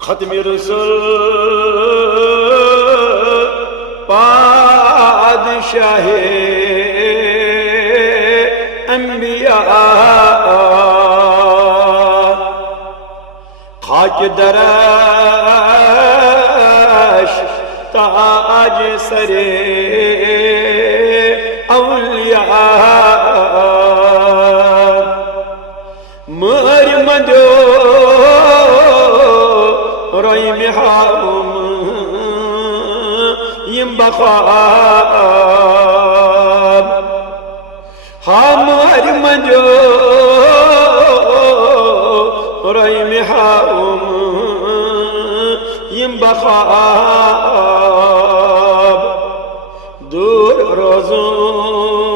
ختم رسول پادشاہ انبیاء خاک درش تاج سر اولیاء مر مدو روی محام یم بخواب ہمار مجو روی محام یم بخواب دور روزون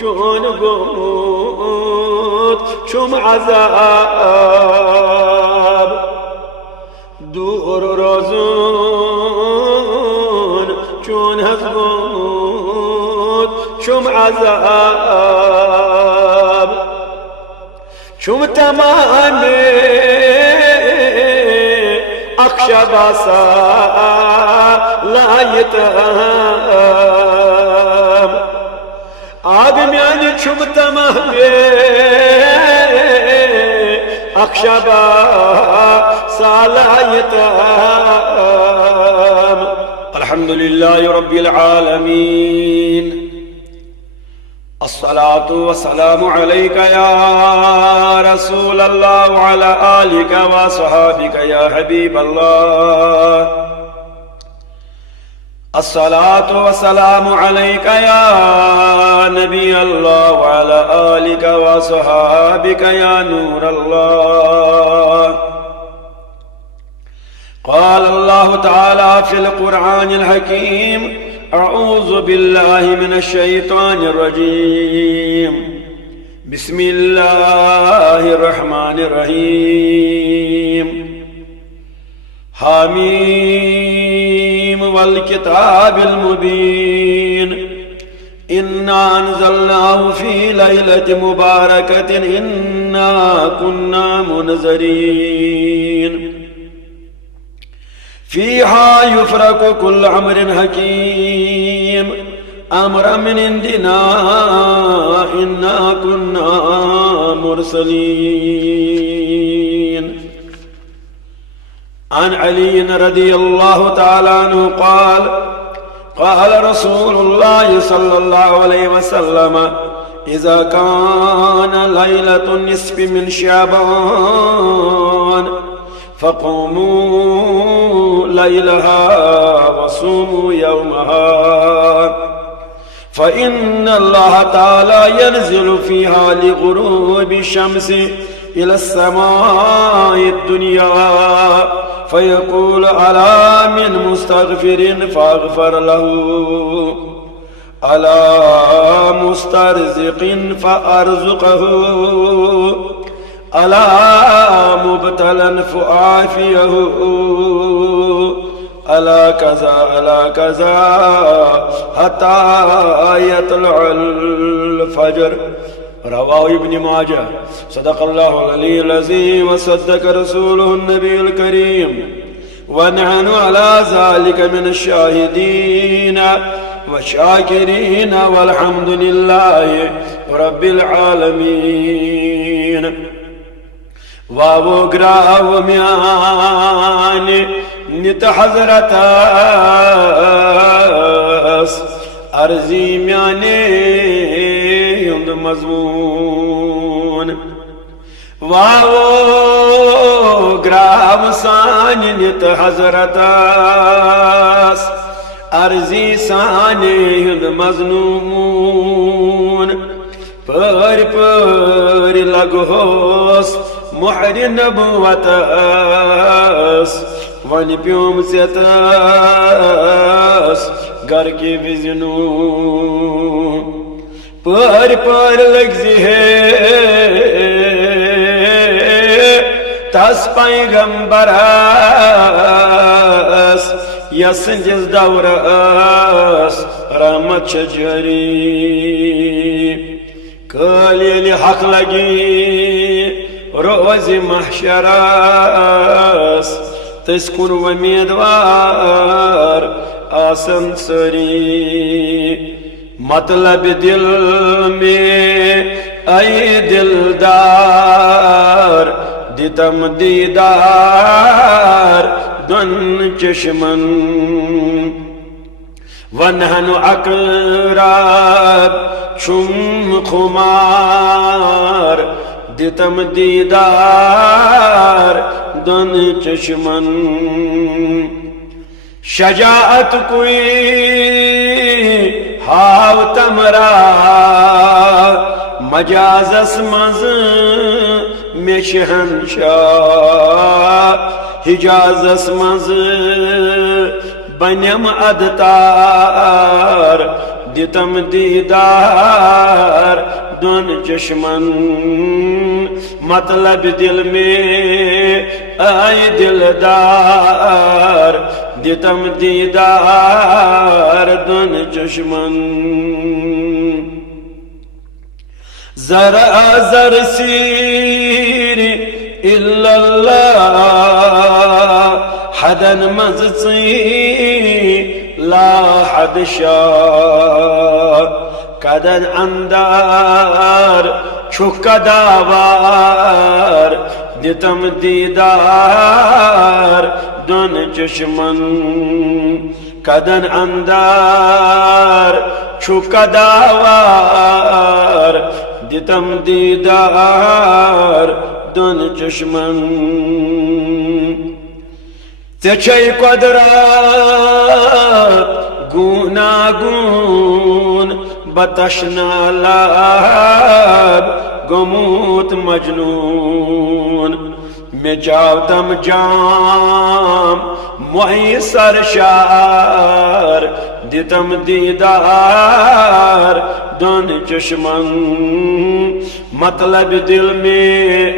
چون گموت چون عذاب دور روزون چون هزگموت چون عذاب چون تمام اخشباسا لایتام آدمیان چون تمام اخشباسا لایتام الحمد لله رب العالمين الصلاة والسلام عليك يا رسول الله وعلى آلك وصحابك يا حبيب الله الصلاة والسلام عليك يا نبي الله وعلى آلك وصحابك يا نور الله قال الله تعالى في القرآن الحكيم أعوذ بالله من الشيطان الرجيم بسم الله الرحمن الرحيم حميم والكتاب المبين إنا أنزلناه في ليلة مباركة إنا كنا منذرين فيها يفرق كل أمر حكيم أمرا من عندنا إنا كنا مرسلين عن علي رضي الله تعالى عنه قال رسول الله صلى الله عليه وسلم إذا كان ليلة النصف من شعبان فقوموا ليلها وصوموا يومها فإن الله تعالى ينزل فيها لغروب الشمس إلى السماء الدنيا فيقول ألا من مستغفر فأغفر له ألا مسترزق فأرزقه ألا مبتلا فأعافيه ألا كذا حتى يطلع الفجر رواه ابن ماجه صدق الله العلي العظيم وصدق رسوله النبي الكريم ونحن على ذلك من الشاهدين والشاكرين والحمد لله رب العالمين واو گراو میانی نت حضرت عرضی میانی یند مضمون واو گراو سانی نت حضرت عرضی سانی یند مضمون پر پر لگوس مہر نبوت ون پیوم ستس گر کی وزنو پر پر لگزی ہے تس پیغمبرس یس جس دورس رحمت جری کلیل حق لگی رو روز محشرس تس کن ومیدوار آسن سری مطلب دل میں اے دلدار دتم دیدار دون چشمن ونہن اقراب چم خمار دتم دیدار دون چشمن شجاعت کوئی ہاو تمرا مجاز اسمز میں شہنشاہ حجاز اسمز بنیم ادتار دتم دیدار دون چشمن مطلب دل میں اے دلدار دتم دیدار دون چشمن ذرا ذر سیر الا اللہ حدن مزڅی لا حد شاہ کدن اندار چھک داوار دتم دیدار دون چشمن کدن اندار چھک داوار دتم دیدار دون چشمن ژےٚ قدرت گوناگون بتشنا لاب گوٚمُت مجنون مےٚ چاو تم جام میسر شار دتم دیدار دون چشمن مطلب دل میں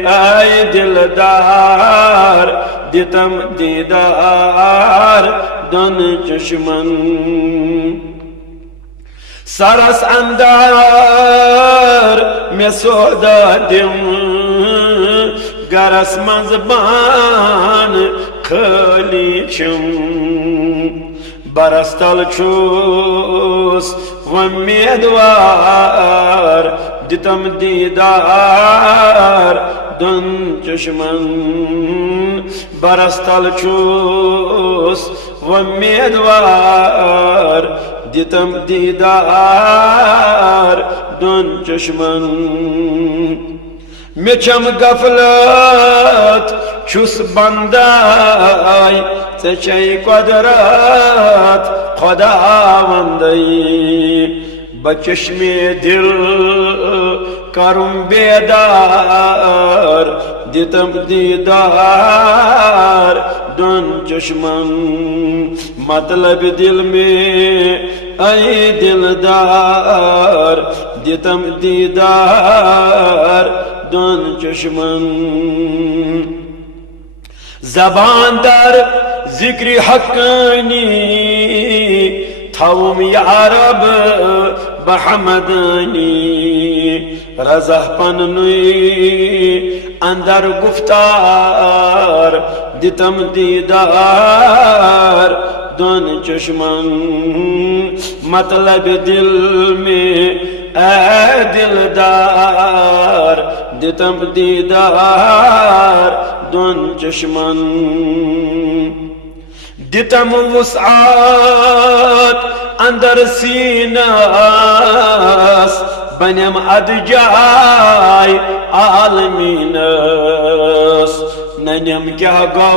اے دلدار دتم دیدار دون چشمن سرس اندار میں سودا دم گرس منز بان خالی چھم برس تل چھوس ومیدوار دتم دیدار دون چشمن برس تل چھوس ومیدوار دتم دیدار دون چشمن مےٚ چھم غفلت چھُس بنداے ژےٚ چھے قدرت خۄداوندے بچشمے دل کرم بیدار دتم دیدار دون چشمن مطلب دل میں اے دلدار دتم دیدار دون چشمن زبان در ذکر حقانی تھوم یا رب بحمدانی رضا پننی اندر گفتار دتم دیدار دون چشمن مطلب دل میں اے دلدار دتم دیدار دون چشمن دتم وسعات اندر سیناس بنیم ادجائی عالمینس ننیم کیا گو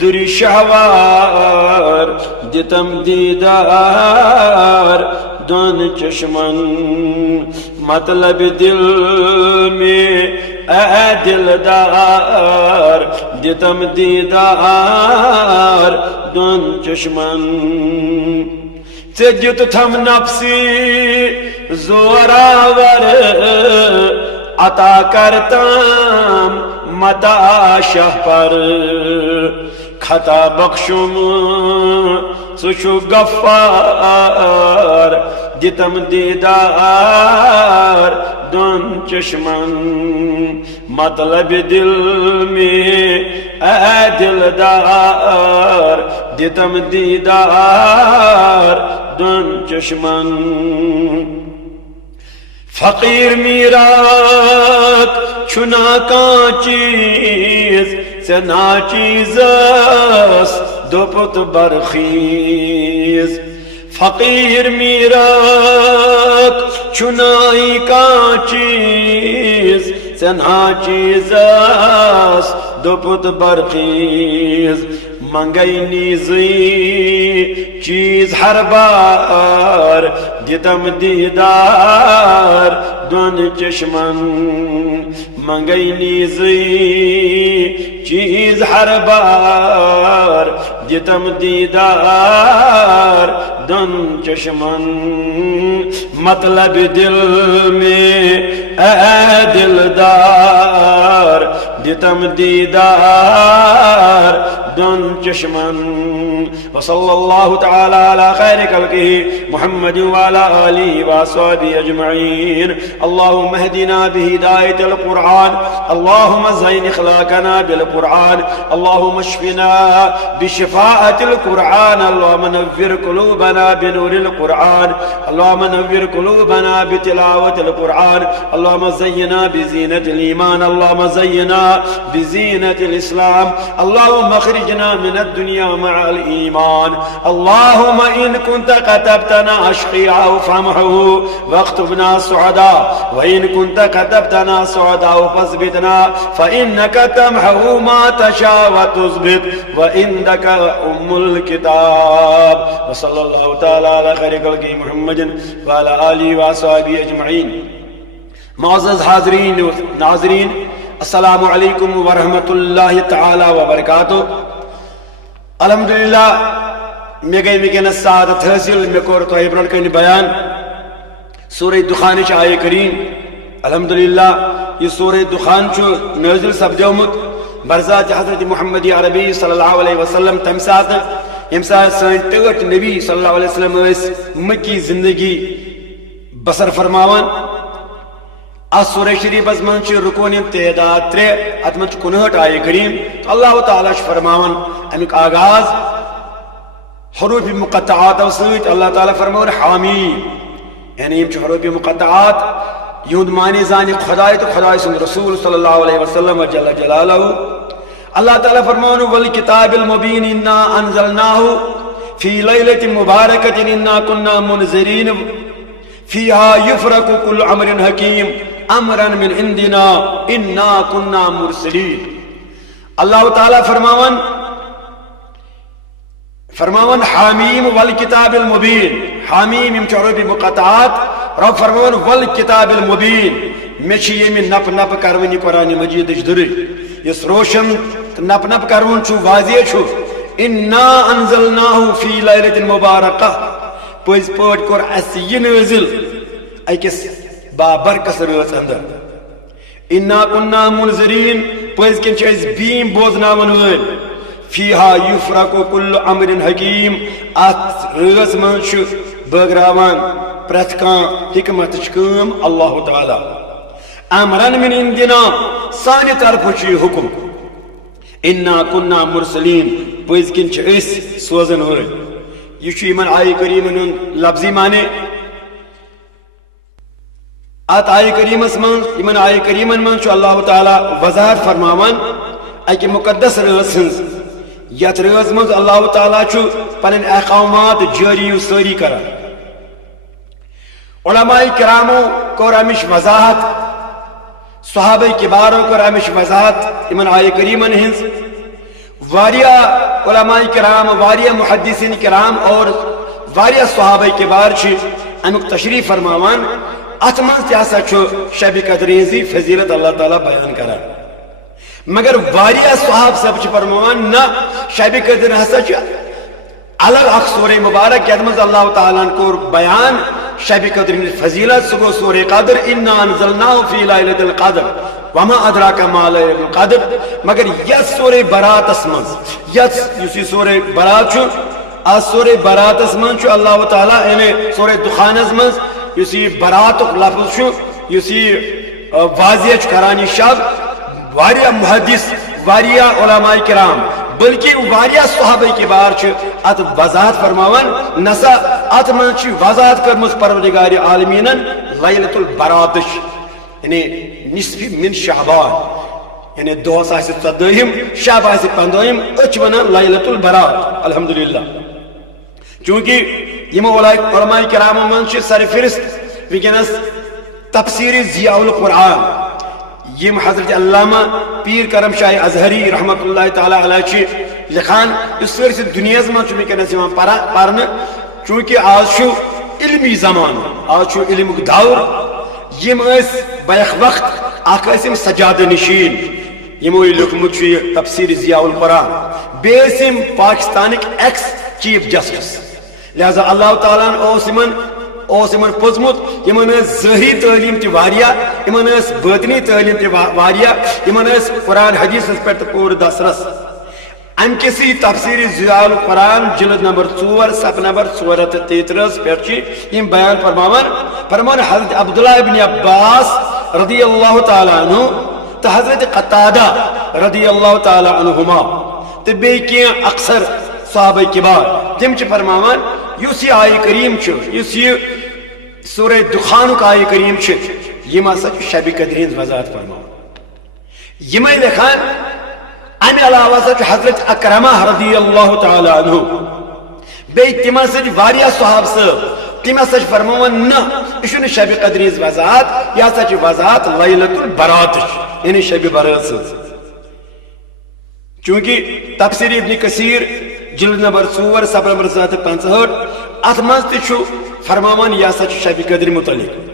دری شہوار دتم دیدار دون چشمن مطلب دل میں اے دلدار دتم دیدار دون چشمن ژےٚ دِتُتھم نفسی زوراور عطا کرتام متا شاہ پر خطا بخشم ژٕ چھُکھ غفار دتم دیدار دون چشمن مطلب دل میں اے دلدار دتم دیدار دون چشمن فقیر میرات چھنا کان چیز سے ناچیزس دوپت برخیز فقیر میرات چھنائی کان چیز سے ناچیزس دوپت برخیز منگئی نیزی چیز ہر بار دتم دیدار دون چشمن منگئی نیزی چیز ہر بار دتم دیدار دون چشمن مطلب دل میں اے دلدار دتم دیدار دون چشمن وصلی اللہ تعالی علی خیر خلقہ محمد وعلى آلہ وصحبہ اجمعین اللہم اہدنا بہدایت القرآن اللہم زین اخلاقنا بالقرآن اللہم اشفنا بشفاعت القرآن اللہم نور قلوبنا بنور القرآن اللہم نور قلوبنا بتلاوت القرآن اللہم زینا بزینت الایمان اللہم زینا بزینت الاسلام اللہم اخرجنا من الدنیا مع الایمان اللہم ان كنت كتبتنا اشقیاء فامحه واكتبنا سعداء وان كنت كتبتنا سعداء فاثبتنا فانك تمحو ما تشاء وتثبت وعندك الكتاب وصلى الله تعالى على خير خلقه محمد وعلى آله وصحبه اجمعین معزز حاضرین و ناظرین السلام علیکم ورحمۃ اللہ تعالی وبرکاتہ الحمدللہ میں گئی وکینس سعادت حاصل میں کور تہ برن کن بیان سورہ دخان آیہ کریم الحمدللہ یہ سورہ دخان نازل سپدیومت برزات حضرت محمد عربی صلی اللہ علیہ وسلم تم سات یم سات سن ٹٹ نبی صلی اللہ علیہ وسلم مکی زندگی بسر فرماوان اس سورہ شریف من رکون تعداد 3 ات من 59 آیہ کریم اللہ تعالی فرماوان امیک آغاز حروف مقطعات سیت اللہ تعالی فرماوان حامیم یعنی یم حروف مقطعات یہود معنی زانی خدای تو خدای سن رسول صلی اللہ علیہ وسلم جل جلالہ اللہ تعالی فرماوان والکتاب المبین انا انزلناه فی لیلۃ مبارکۃ انا كنا منذرین فیہا یفرق کل امر حکیم امرا من عندنا انا كنا مرسلین اللہ تعالی فرماون حامیم والکتاب المبین حامیم یم حروف مقطعات رب فرماون والکتاب المبین میں یہ نپ نپ کرونی قرآن مجید در اس روشن نپ نپ کرون چھو واضح چھو انا انزلناه فی لیلۃ مبارکہ پز پوٹ کور اس یہ نازل اکس بابرکس رات اندر انا كنا منذرین پز کن چھ بیم بوزناون ول فیہا یفرق کل امر حکیم ات رات من چھ بگراوان پرت کان حکمت کام اللہ تعالی امرن من عندنا سانی طرف چھ حکم انا كنا مرسلین پز کن چھ اس سوزن ول یہ چھ من آیہ کریمن لفظی معنی ات آیہ کریمس من آیہ کریمن من چھ اللہ تعالی وضاحت فرماوان اکہ مقدس رات ہنز یت رات من اللہ تعالی چھ پنن احکامات جاری و ساری کران علماء کرامو کور امش وضاحت صحابہ کبارو کور امش وضاحت امن آیہ کریمن ہنز واریہ علماء کرام واریہ محدثین کرام اور واریہ صحابہ کبار چھ امیک تشریف فرماوان ات من تہ شب قدر ہنزی فضیلت اللہ تعالی بیان کران مگر واریہ صحاب سب فرماوان نہ شب قدر ہسا الگ اخ سورہ مبارک یت من اللہ تعالیٰ کور بیان شب قدر فضیلت سہ گو سورہ قدر انا انزلناه فی لیلۃ القدر وما ادراک ما لیلۃ القدر مگر یت سورہ برات من یت سورہ برات سورہ برات من اللہ تعالیٰ یعنی سورہ دخان من برات لفظ واضح کران شب واریا محدث واریا علماء کرام بلکہ واریا صحابہ کبار ات وضاحت فرماون نسا ات من وضاحت کرمز پروردگار عالمین لیلۃ البراتش یعنی نصف من شعبان یعنی دوس آسہ 14 شب آسہ 15 اچ ونان لیلۃ البرات الحمدللہ چونکہ یم علماء کرام من سرفرست ونکس تفسیر ضیاء القرآن یم حضرت علامہ پیر کرم شاہ ازہری رحمت اللہ تعالی علیہ لکھان اس سرس دنیا من ونکس پرن چونکہ آج علمی زمان آج علم دور یم بیک وقت اخم سجاد نشین یمو لکھمت تفسیر ضیاء القرآن بیسم پاکستانک ایکس چیف جسٹس لہذا اللہ تعالیٰ پوزمت یمن ظاہری تعلیم تہ واریاہ یمن باطنی تعلیم تہ واریاہ یمن قرآن حدیث پہ پور دسترس ام کسی تفسیر ضیاء القرآن جلد نمبر 4 صفحہ نمبر 433 پہ یم بیان فرمان حضرت عبداللہ ابن عباس رضی اللہ تعالیٰ عنہ تو حضرت قتادہ رضی اللہ تعالیٰ عنہما تو بی کیا اکثر صحابہ کبار تم فرمان یس یہ آیہ کریم یس یہ سورہ دخان کا آیہ کریم یم ہسا شب قدر ہز وضاحت فرمان یم لکھان امہ علاوہ ہسا حضرت اکرمہ رضی اللہ تعالی عنہ بیٚیہِ تِم ہسا واریاہ صحاب صٲب تم ہسا فرمان نہ یہ شب قدر ہز وضاحت یہ ہسا وضاحت لیلۃ البرات یعنی شب برات سز چونکہ تفسیر ابن کثیر جلد نمبر 4 صفحہ نمبر 765 ات مز تہ فرمان یہ ہسا شب قدر متعلق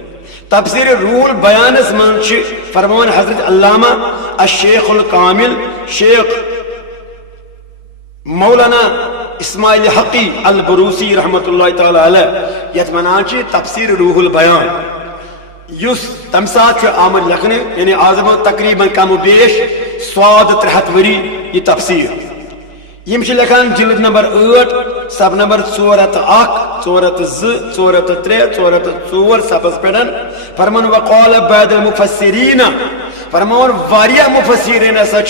تفسیر رول بیانس من فرمان حضرت علامہ الشیخ الکامل شیخ مولانا اسماعیل حقی البروسی رحمت اللہ تعالی علیہ یت ونان تفسیر روح البیان یس تم سات آمد لکھنے یعنی آزم تقریباً کم و بیش 300 وری یہ تفسیر یم لکھان جلد نمبر 8 صفحہ نمبر 401 402 403 404 صفحہ پہ فرمان وقال بعد المفسرین فرمان واریاہ مفسرین ہسا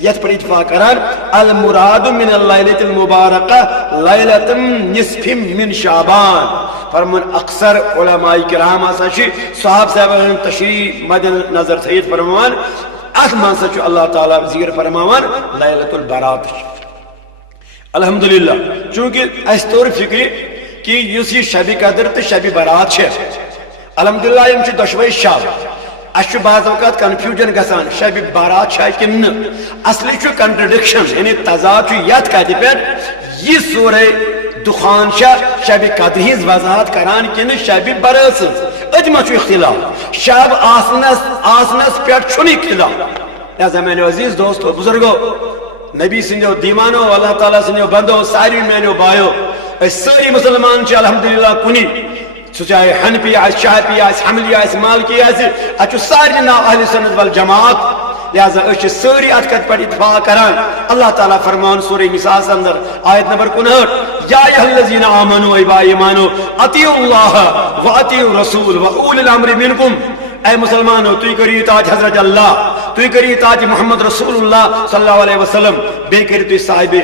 یت پر اتفاق کران المراد من اللیلۃ المبارکہ لیلۃ نصف من شعبان فرمان اکثر علماء کرام ہسا صحاب صاحب تشریح مد نظر تھیت فرمان ات من ہسا اللہ تعالیٰ ذکر فرمان لیلۃ البرات الحمدللہ چونکہ اس طور فکر کہ یہ شب قدر تو شب برات الحمدللہ یم دشوے شب اس بعض اوقات کنفیوژن گژھان شب برات کن اصلی کنٹرڈکشن یعنی تضاد یت کت پہ یہ سورہ دخان شب قدر ہز وضاحت کران کن شب برات اتما اختلاف شب آسنس پہ اختلاف لہذا میرے عزیز دوستو بزرگو نبی سندو دیوانو اللہ تعالیٰ سندو بندو ساری میانو بایو ساری مسلمان الحمدللہ کنی چاہے حنفی آس شافعی آس حملی آس مالکی آس اچھو ساری نا اہل سنت والجماعت لہذا اچھ ساری ات کت پر اتفاق کران اللہ تعالیٰ فرمان سورہ نساء اندر آیت نمبر 59 یا ایھا الذین آمنوا ای با ایمانو اطیعوا اللہ و اطیعوا رسول و اولی الامر منکم اے مسلمانو تو کریو اطاعت حضرت اللہ تو کریو اطاعت محمد رسول اللہ صلی اللہ علیہ وسلم بے کریو تو صاحب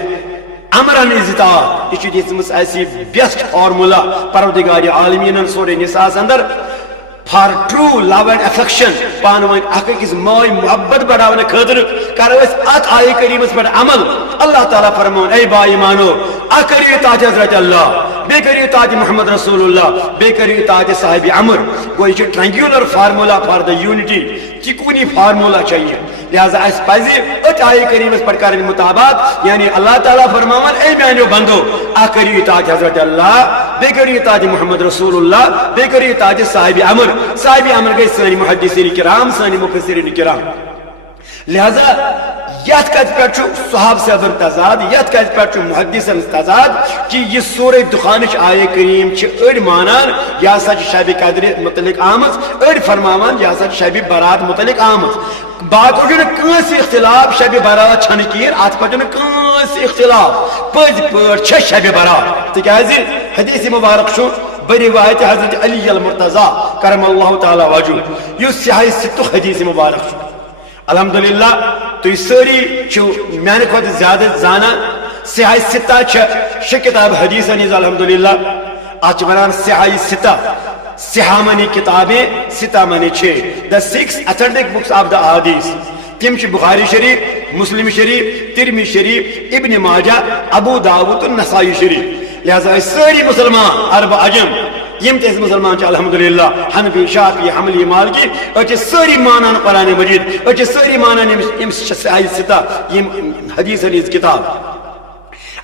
امرن اطاعت یہ دیتمس ایسی بیسٹ فارمولا پروردگار عالمین سورہ نساء اندر for true love and affection پان ون اخ أکِس ماے محبت بڑھانے خاطر کرو اس ات آیہ کریمس پر عمل اللہ تعالیٰ فرمان اے با ایمانو اکریو اطاعت حضرت اللہ بے کریو اطاعت محمد رسول اللہ بے کریو اطاعت صاحب امر گو یہ triangular formula for the unity چکونی فارمولا چاہیے لہذا اس پزی ات آیہ کریمس پر کرنے مطابق یعنی اللہ تعالیٰ فرمان اے میانو بندو اکریو اطاعت حضرت اللہ بے کریو اطاعت محمد رسول اللہ بے کریو اطاعت صاحب امر گئی سانی محدثین کرام سانی مفسرین کرام لہذا یت کت پہ صحاب سے ادر تضاد یت کت پہ محدثن تضاد کہ یہ سورہ دخانچ آیہ کریم اڑ مانان یہ سا شب قدر متعلق آمز اڑ فرماوان یہ سا شب برات متعلق آمز باقی کنس اختلاف شب برات چھن کیر ات پہ کنس اختلاف پز پہ شب برات تکیاز حدیث مبارک بروایت حضرت علی المرتضی کرم اللہ تعالی وجہ یہ صحیح ستو حدیث مبارک الحمدللہ تھی ساری میانہ کھت زیادہ زانا صحاح ستہ شہ کتاب حدیث نیز الحمدللہ ات ونان صحاح ستہ صحاح منی کتابیں ستہ منی 6 the 6 authentic books of the hadith تم بخاری شریف مسلم شریف ترمذی شریف ابن ماجہ ابو داود النسائی شریف لہذا ساری مسلمان عرب عجم یم تیز مسلمان چھ الحمدللہ حنفی شافعی حنبلی مالکی اچھ ساری مانان قرآن مجید اچھ ساری مانان یم صحاح ستہ یم حدیث حدیث کتاب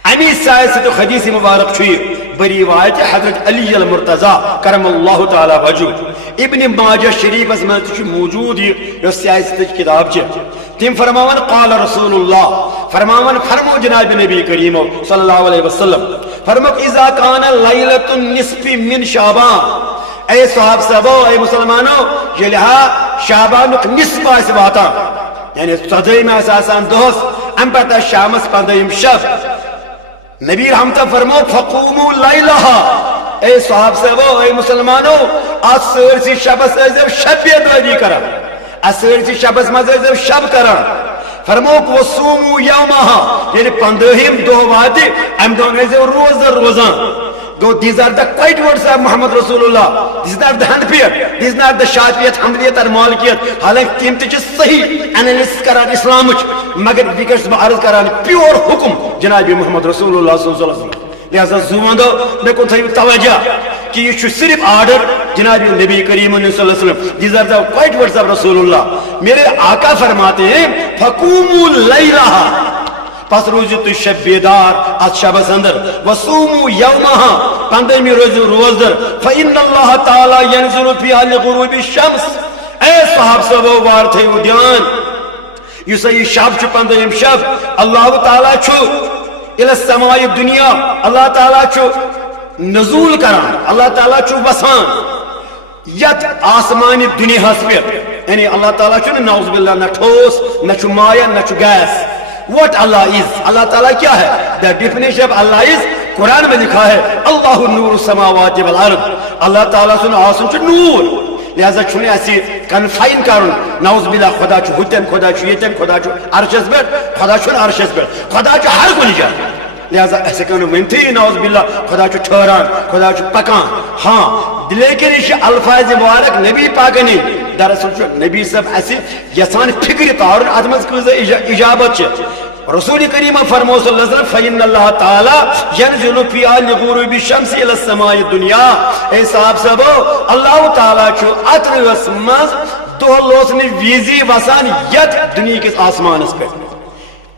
امی سائے تو حدیث مبارک چھوئی بریوایت حضرت علی المرتضی کرم اللہ تعالی وجود ابن ماجہ شریف اس میں موجود یہ سیاست کتاب چھ تم فرماون قال رسول اللہ فرماون فرمو جناب نبی کریم صلی اللہ علیہ وسلم فرمو اذا کان لیلۃ النصف من شعبان اے صحاب صحابو اے مسلمانو یہ لہا شعبان نصف اس واتا یعنی صدیم اساسان دوس ام پتہ شامس 15 شب نبی رحمت فرمو فقوموا لیلہا اے صحاب صحابو اے مسلمانو اثر سی شبس ازو شب بیدوادی کرا اثر سی شبس مز ازو شب کرا فرموک وصوموا یومہا یعنی 15 دو وادی ام دون ازو روزان Though these are the quiet words of Muhammad Rasulullah. These are the Hanafiyat. These are not the Shafiyat, Hanbaliyat or Malikiyat. حالانکہ تم تچ صحیح انالیسس کران اسلامچ مگر وکٹس بہ عرض کران پیور حکم جناب محمد رسول اللہ صلی اللہ علیہ وسلم لہذا زوندو مے کو تھیو توجہ کہ یہ صرف آرڈر جناب نبی کریم صلی اللہ علیہ وسلم these are the quiet words of رسول اللہ میرے آقا فرماتے ہیں فقوموا لیلہا پس روزی تو شب بیدار از شبس اندر وصوموا یومہا 15 روز در فإن اللہ تعالی ینزل فیہا لغروب الشمس اے صحاب صحابہ وار تھیو دیان یہ صحیح شب چھ 15 شب اللہ تعالی چھو الى السماء دنیا اللہ تعالی چھو نزول کران اللہ تعالی چھو وسان یت آسمانی دنیا پر یعنی اللہ تعالی چھو نعوذ باللہ نہ ٹھوس نہ چھو مایا نہ چھو گیس What Allah is اللہ تعالیٰ کیا ہے The definition of Allah is قرآن میں لکھا ہے اللہ نور السماوات والارض اللہ تعالیٰ سن آسن چھ نور لہذا چھنے ایسی کنفائن کرن نعوذ باللہ خدا چھو ہوتن خدا چھو یتن خدا چھو عرشس بیٹ خدا چھو عرشس بیٹ خدا چھو ہر کن جائے لہذا ایسے کنو منتی نعوذ باللہ خدا چھو ٹھہران خدا چھو پکان ہاں لیکن اس الفاظ مبارک نبی پاکنی دراصل چھو نبی صاحب ایسی یسان فکری طور ادمز کو اجابت چھے رسول کریم فرمو صلی اللہ علیہ وسلم فَإِنَّ اللَّهَ تَعَالَى يَنزِلُ فِيهَا لِغُرُوبِ الشَّمْسِ إِلَى السَّمَاءِ الدُّنْيَا اے صاحب صاحبو اللہ تعالیٰ چھو اتر وسمز دولوسنی ویزی وسان ید دنیا کس آسمان اس پر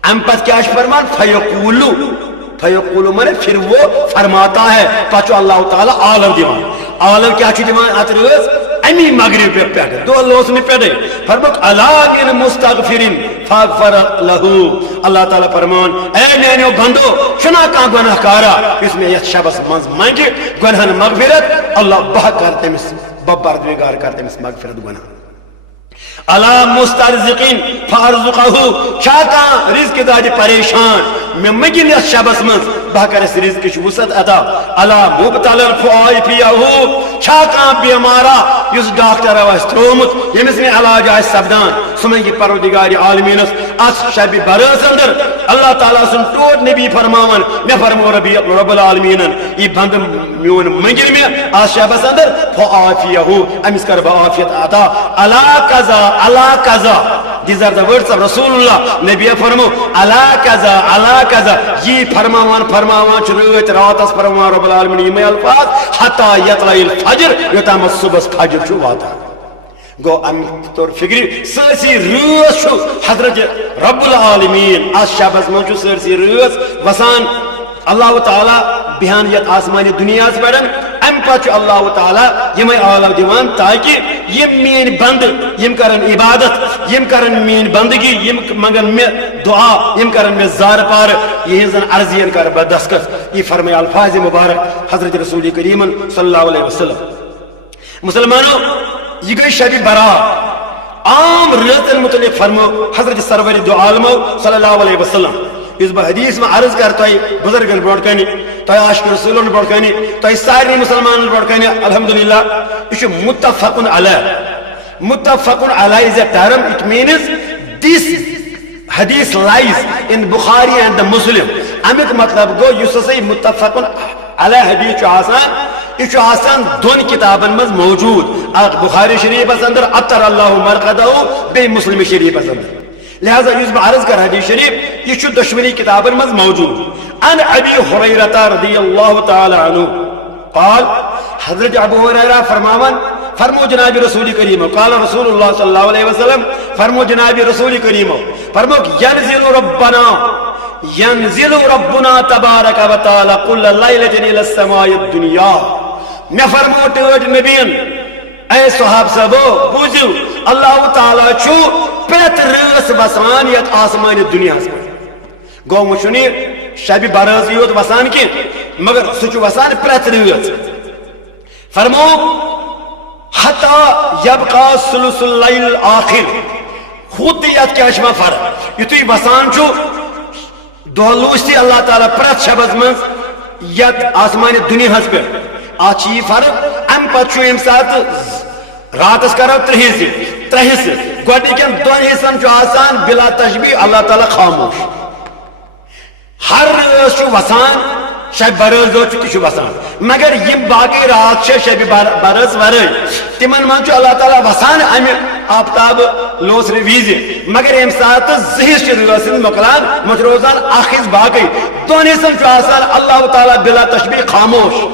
امپت کیا فرمان فیقولو منے پھر وہ فرماتا ہے پاچو اللہ تعالیٰ عالم دیوان عالم کیا چھو دیوان اتر وس امی مغرب پہ پیٹھے دو لوسنی پیٹھے فرمک علا من مستغفرین فاغفر لہو اللہ تعالیٰ فرمان اے نینیو بندو شنا کان گناہ کارا اس میں یہ شبس منز مانگی گناہن مغفرت اللہ بہت کرتے مس ببردوگار کرتے مس مغفرت گناہ علا مسترزقین فارزقہو چاہتا رزق دادی پریشان میں مگن اس شبس منز بہکر اس رزق کی وسط ادا علا مبتلن فوائی پیہو چاہتا بیمارا یس ڈاکٹر آواز ترومت یمس میں علاج آئے سبدان سمنگی پرودگاری عالمین اس شب برس اندر اللہ تعالیٰ سن ٹوٹ نبی فرماون میں فرمو رب العالمین یہ بند میون منگن میں اس شبس اندر فوائی پیہو امس کر بآفیت آتا علا کذا These are the words of Rasulullah نبی فرمو علا کذا یہ فرماوان چروت راتس فرمان رب العالمین یہ میں الفاظ حتی یطلع الفجر یتام صبح فجر چھو واتا گو ام طور فکری سرسی روز چھو حضرت رب العالمین اس شبس من چھو سرسی روز وسان اللہ تعالی بیان یت آسمانی دنیا سے بڑھن ام پاچو اللہ تعالی یہ میں عالم دیوان تاکہ یہ مین بند یم کرن عبادت یم کرن مین بندگی یم منگن میں دعا یم کرن میں زار پار یہ زن عرضین کر بدستخط یہ فرمائے الفاظ مبارک حضرت رسول کریم صلی اللہ علیہ وسلم مسلمانوں یہ گئی شب برات عام رضا متعلق فرمو حضرت سرور دو عالمو صلی اللہ علیہ وسلم اس حدیث میں عرض کرتا ہے بزرگن بڑھکانی تو عاشق رسولن بڑھکانی تو ساری مسلمان بڑھکانی الحمدللہ یہ متفق علیہ is a term it means this hadith lies in Bukhari and the Muslim. Amik matlab go yusasai muttafaqun ala hadith chu asan ichu asan don kitaban maz mawjood aq Bukhari sharif asandar atar Allahu marqadahu be Muslim sharif asandar لہذا یس بہ عرض کر حدیث شریف یہ دشمنی کتابن مز موجود ان ابی ہریرہ رضی اللہ تعالی عنہ قال حضرت ابو ہریرہ فرماون فرمو جناب رسول کریم قال رسول اللہ صلی اللہ علیہ وسلم فرمو جناب رسول کریم فرمو ينزل ربنا تبارک و تعالی كل ليلة الى السماء الدنيا میں فرمو ٹوٹ نبیین اے صحاب صاحبو بوزیو اللہ تعالی چھو پرت رس وسان یت آسمان دنیا گو مچھنی شب برز یوت وسان کی مگر سچ وسان پرت رس فرمو حتی یبقى ثلث اللیل الاخر خود یت کیا شما فرق یتوی وسان چھو دولوستی اللہ تعالی پرت شبز منز یت آسمان دنیا پر آچی فرق ام پچو امسات راتس کرو ترہس گوڑنکن دون حصن جو آسان بلا تشبیح اللہ تعالی خاموش ہر روز چھو وسان شب برز دو چھو وسان مگر یہ باقی رات شب برز ورئی تمن من چھو اللہ تعالی وسان امی آفتاب لوس رویزی مگر امسات زہیس چھ روزن مقلان مجروزان آخیز باقی دون حصن جو آسان اللہ تعالی بلا تشبیح خاموش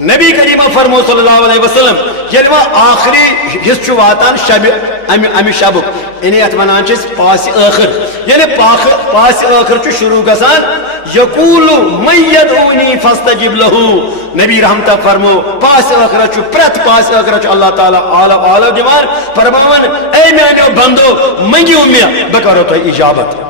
نبی کریم فرمو صلی اللہ علیہ وسلم یعنی وہ آخری حصہ واتان شب امی شب انہیں اتمنان چیز پاس آخر یعنی پاس آخر چو شروع گسان یقول من یدعونی فاستجب لہو نبی رحمتہ فرمو پاس آخر چو پرت پاس آخر چو اللہ تعالی آلہ دیوان فرماون اے میانیو بندو منگی امیا بکارو تو اجابت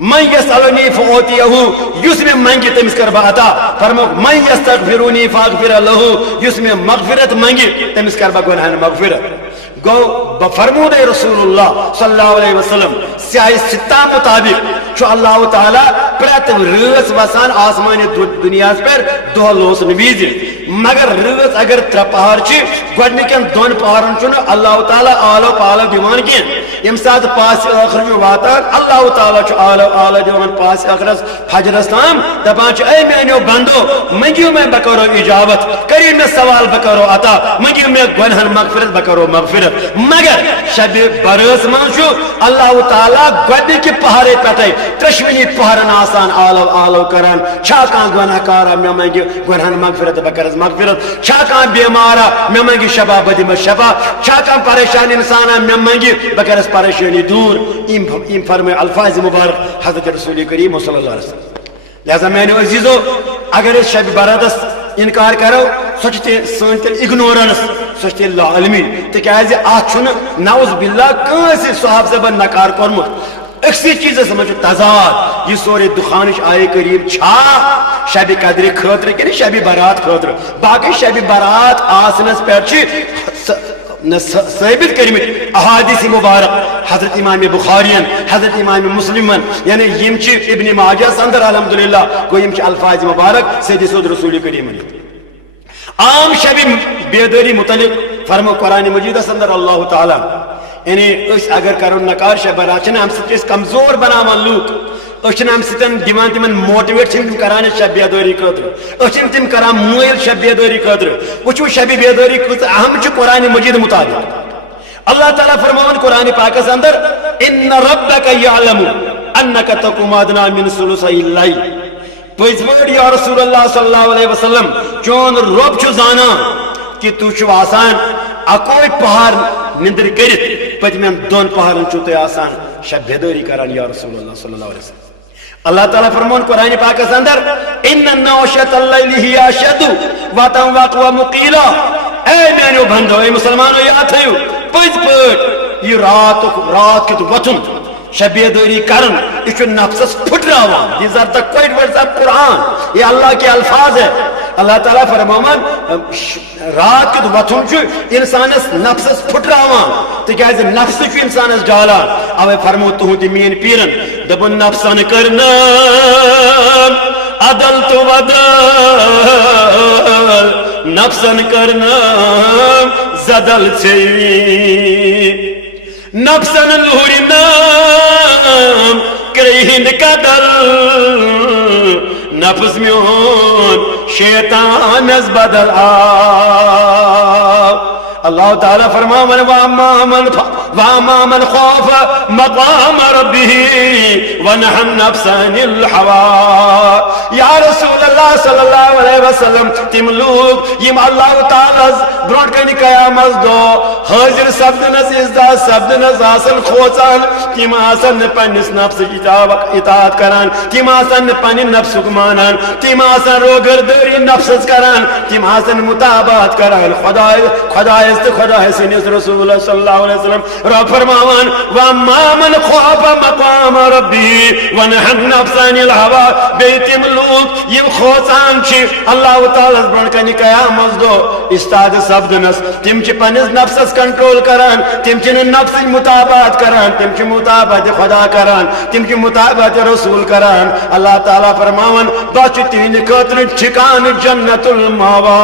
من یسألونی فعوتیہو یس میں منگی تمس کر باتا فرمو من یستغفرونی فاغفر لہو یس میں مغفرت منگی تمس کر بگونہن مغفرت گو بفرمود رسول اللہ صلی اللہ علیہ وسلم سیاہی ستہ مطابق چو اللہ تعالی پرت رس وسان آسمان دنیا پر دو لوس نویزی مگر رس اگر تر پہار چی گوڑنکن دون پہارن چونو اللہ تعالی آلو پالو دیوان کین امساد پاس آخر میں واتان اللہ تعالی چو آلو دیوان پاس آخر حجرستان دبان چو اے میانیو بندو منگیو میں بکرو اجابت کریم میں سوال بکرو عطا منگیو میں گنہن مغفرت بکرو مغفرت مگر شب برس من شو اللہ تعالی گوڑنی کی پہارے پتائی ترشوینی پہارن آسان آلو کرن چھاکان گناہ کارا میں منگی گنہن مغفرت بکرز مغفرت چھاکان بیمارا میں منگی شفا بدیم شفا چھاکان پریشان انسانا میں منگی بکرز پریشانی دور این فرمائے الفاظ مبارک حضرت رسول کریم صلی اللہ علیہ وسلم لہذا میں نے عزیزو اگر اس شب برادس انکار کرو سوچتے سنتے اگنورنس سوچتے لا علمی تو کیا ہے آچھن نعوذ باللہ کانسی صحاب زبان نکار کرمت اکسی چیز سمجھو تضاد یہ سورے دخانش آئے قریب چھا شب قدر خطر یعنی شب برات خطر باقی شب برات آسنس پیرچی ثابت کرمت احادیث مبارک حضرت امام بخارین حضرت امام مسلمن یعنی یم چی ابن ماجہ سندر الحمدللہ کو یم چی الفاظ مبارک سید سود رسول کریم عام شب بیداری متعلق فرمو قرآن مجید سندر اللہ تعالی یعنی اس اگر کرو نکار شب راچن ہم سچ کمزور بناوان لوگ اچھن ہم ستن دیوان تمن موٹیویٹ چھن تم کران شب بیداری خاطر اچھن تم کران مویل شب بیداری خاطر وچو شب بیداری خاطر اہم چھ قرآن مجید مطابق اللہ تعالیٰ فرماون قرآن پاک اندر ان ربک یعلم انک تقوم ادنی من ثلثی اللیل پزوڑ یا رسول اللہ صلی اللہ علیہ وسلم چون رب چھ زانا کہ تو چھ آسان اکوئی پہار نندر کرت پتمین دون پہارن چھ تو آسان شب بیداری کران یا رسول اللہ صلی اللہ علیہ وسلم اللہ تعالیٰ فرمون قرآن پاک اندر ان نوشت اللیل ہی اشد وطن ومقیلا اے میانیو بندو اے مسلمانو یاد تھیو پز پٹ یہ رات کت وطن شب بیداری کرن یہ نفسس پھٹراوان یہ زر تک کوئی ورز قرآن یہ اللہ کے الفاظ ہے اللہ تعالیٰ فرمامان رات کت وطن چو انسانس نفسس پھٹراوان تو کیا ہے نفس چو انسانس ڈالان اوے فرمو تو ہوں مین پیرن دبن نفسان کرنا عدل تو بدل نفسن کرنا زدل چھوی نفسن لہور نام کرہند قتل نفس میون شیطانس بدل اللہ تعالیٰ فرماون وَأَمَّا مَنْ خَافَ مَقَامَ رَبِّهِ وَنَهَى النَّفْسَ عَنِ الْهَوَىٰ یا رسول اللہ صلی اللہ علیہ وسلم تم لوگ یم اللہ تعالیٰ برونٹ کنی قیامت دو حاضر سبدنس ازداد سبدنس آسن کھوچان تم آسن پنس نفس اطاعت کران تم آسن پنی نفس مانان تم آسن روگردری نفس کران تم آسن مطابعت کران خدا سنس رسول صلی اللہ علیہ وسلم رب فرماوان وَأَمَّا مَنْ خَافَ مَقَامَ رَبِّهِ وَنَهَى النَّفْسَ عَنِ الْهَوَىٰ بیتم لوگ یم خوچان چھ اللہ تعالیٰ برونٹ کنی قیامت دو استاد سبدنس تم چھ پنس نفسس کنٹرول کران تم چھ نفس مطابعت کران تم چھ مطابعت خدا کران تم چھ مطابعت رسول کران اللہ تعالیٰ فرماوان بچ تین خاطر ٹھکان جنت الماوا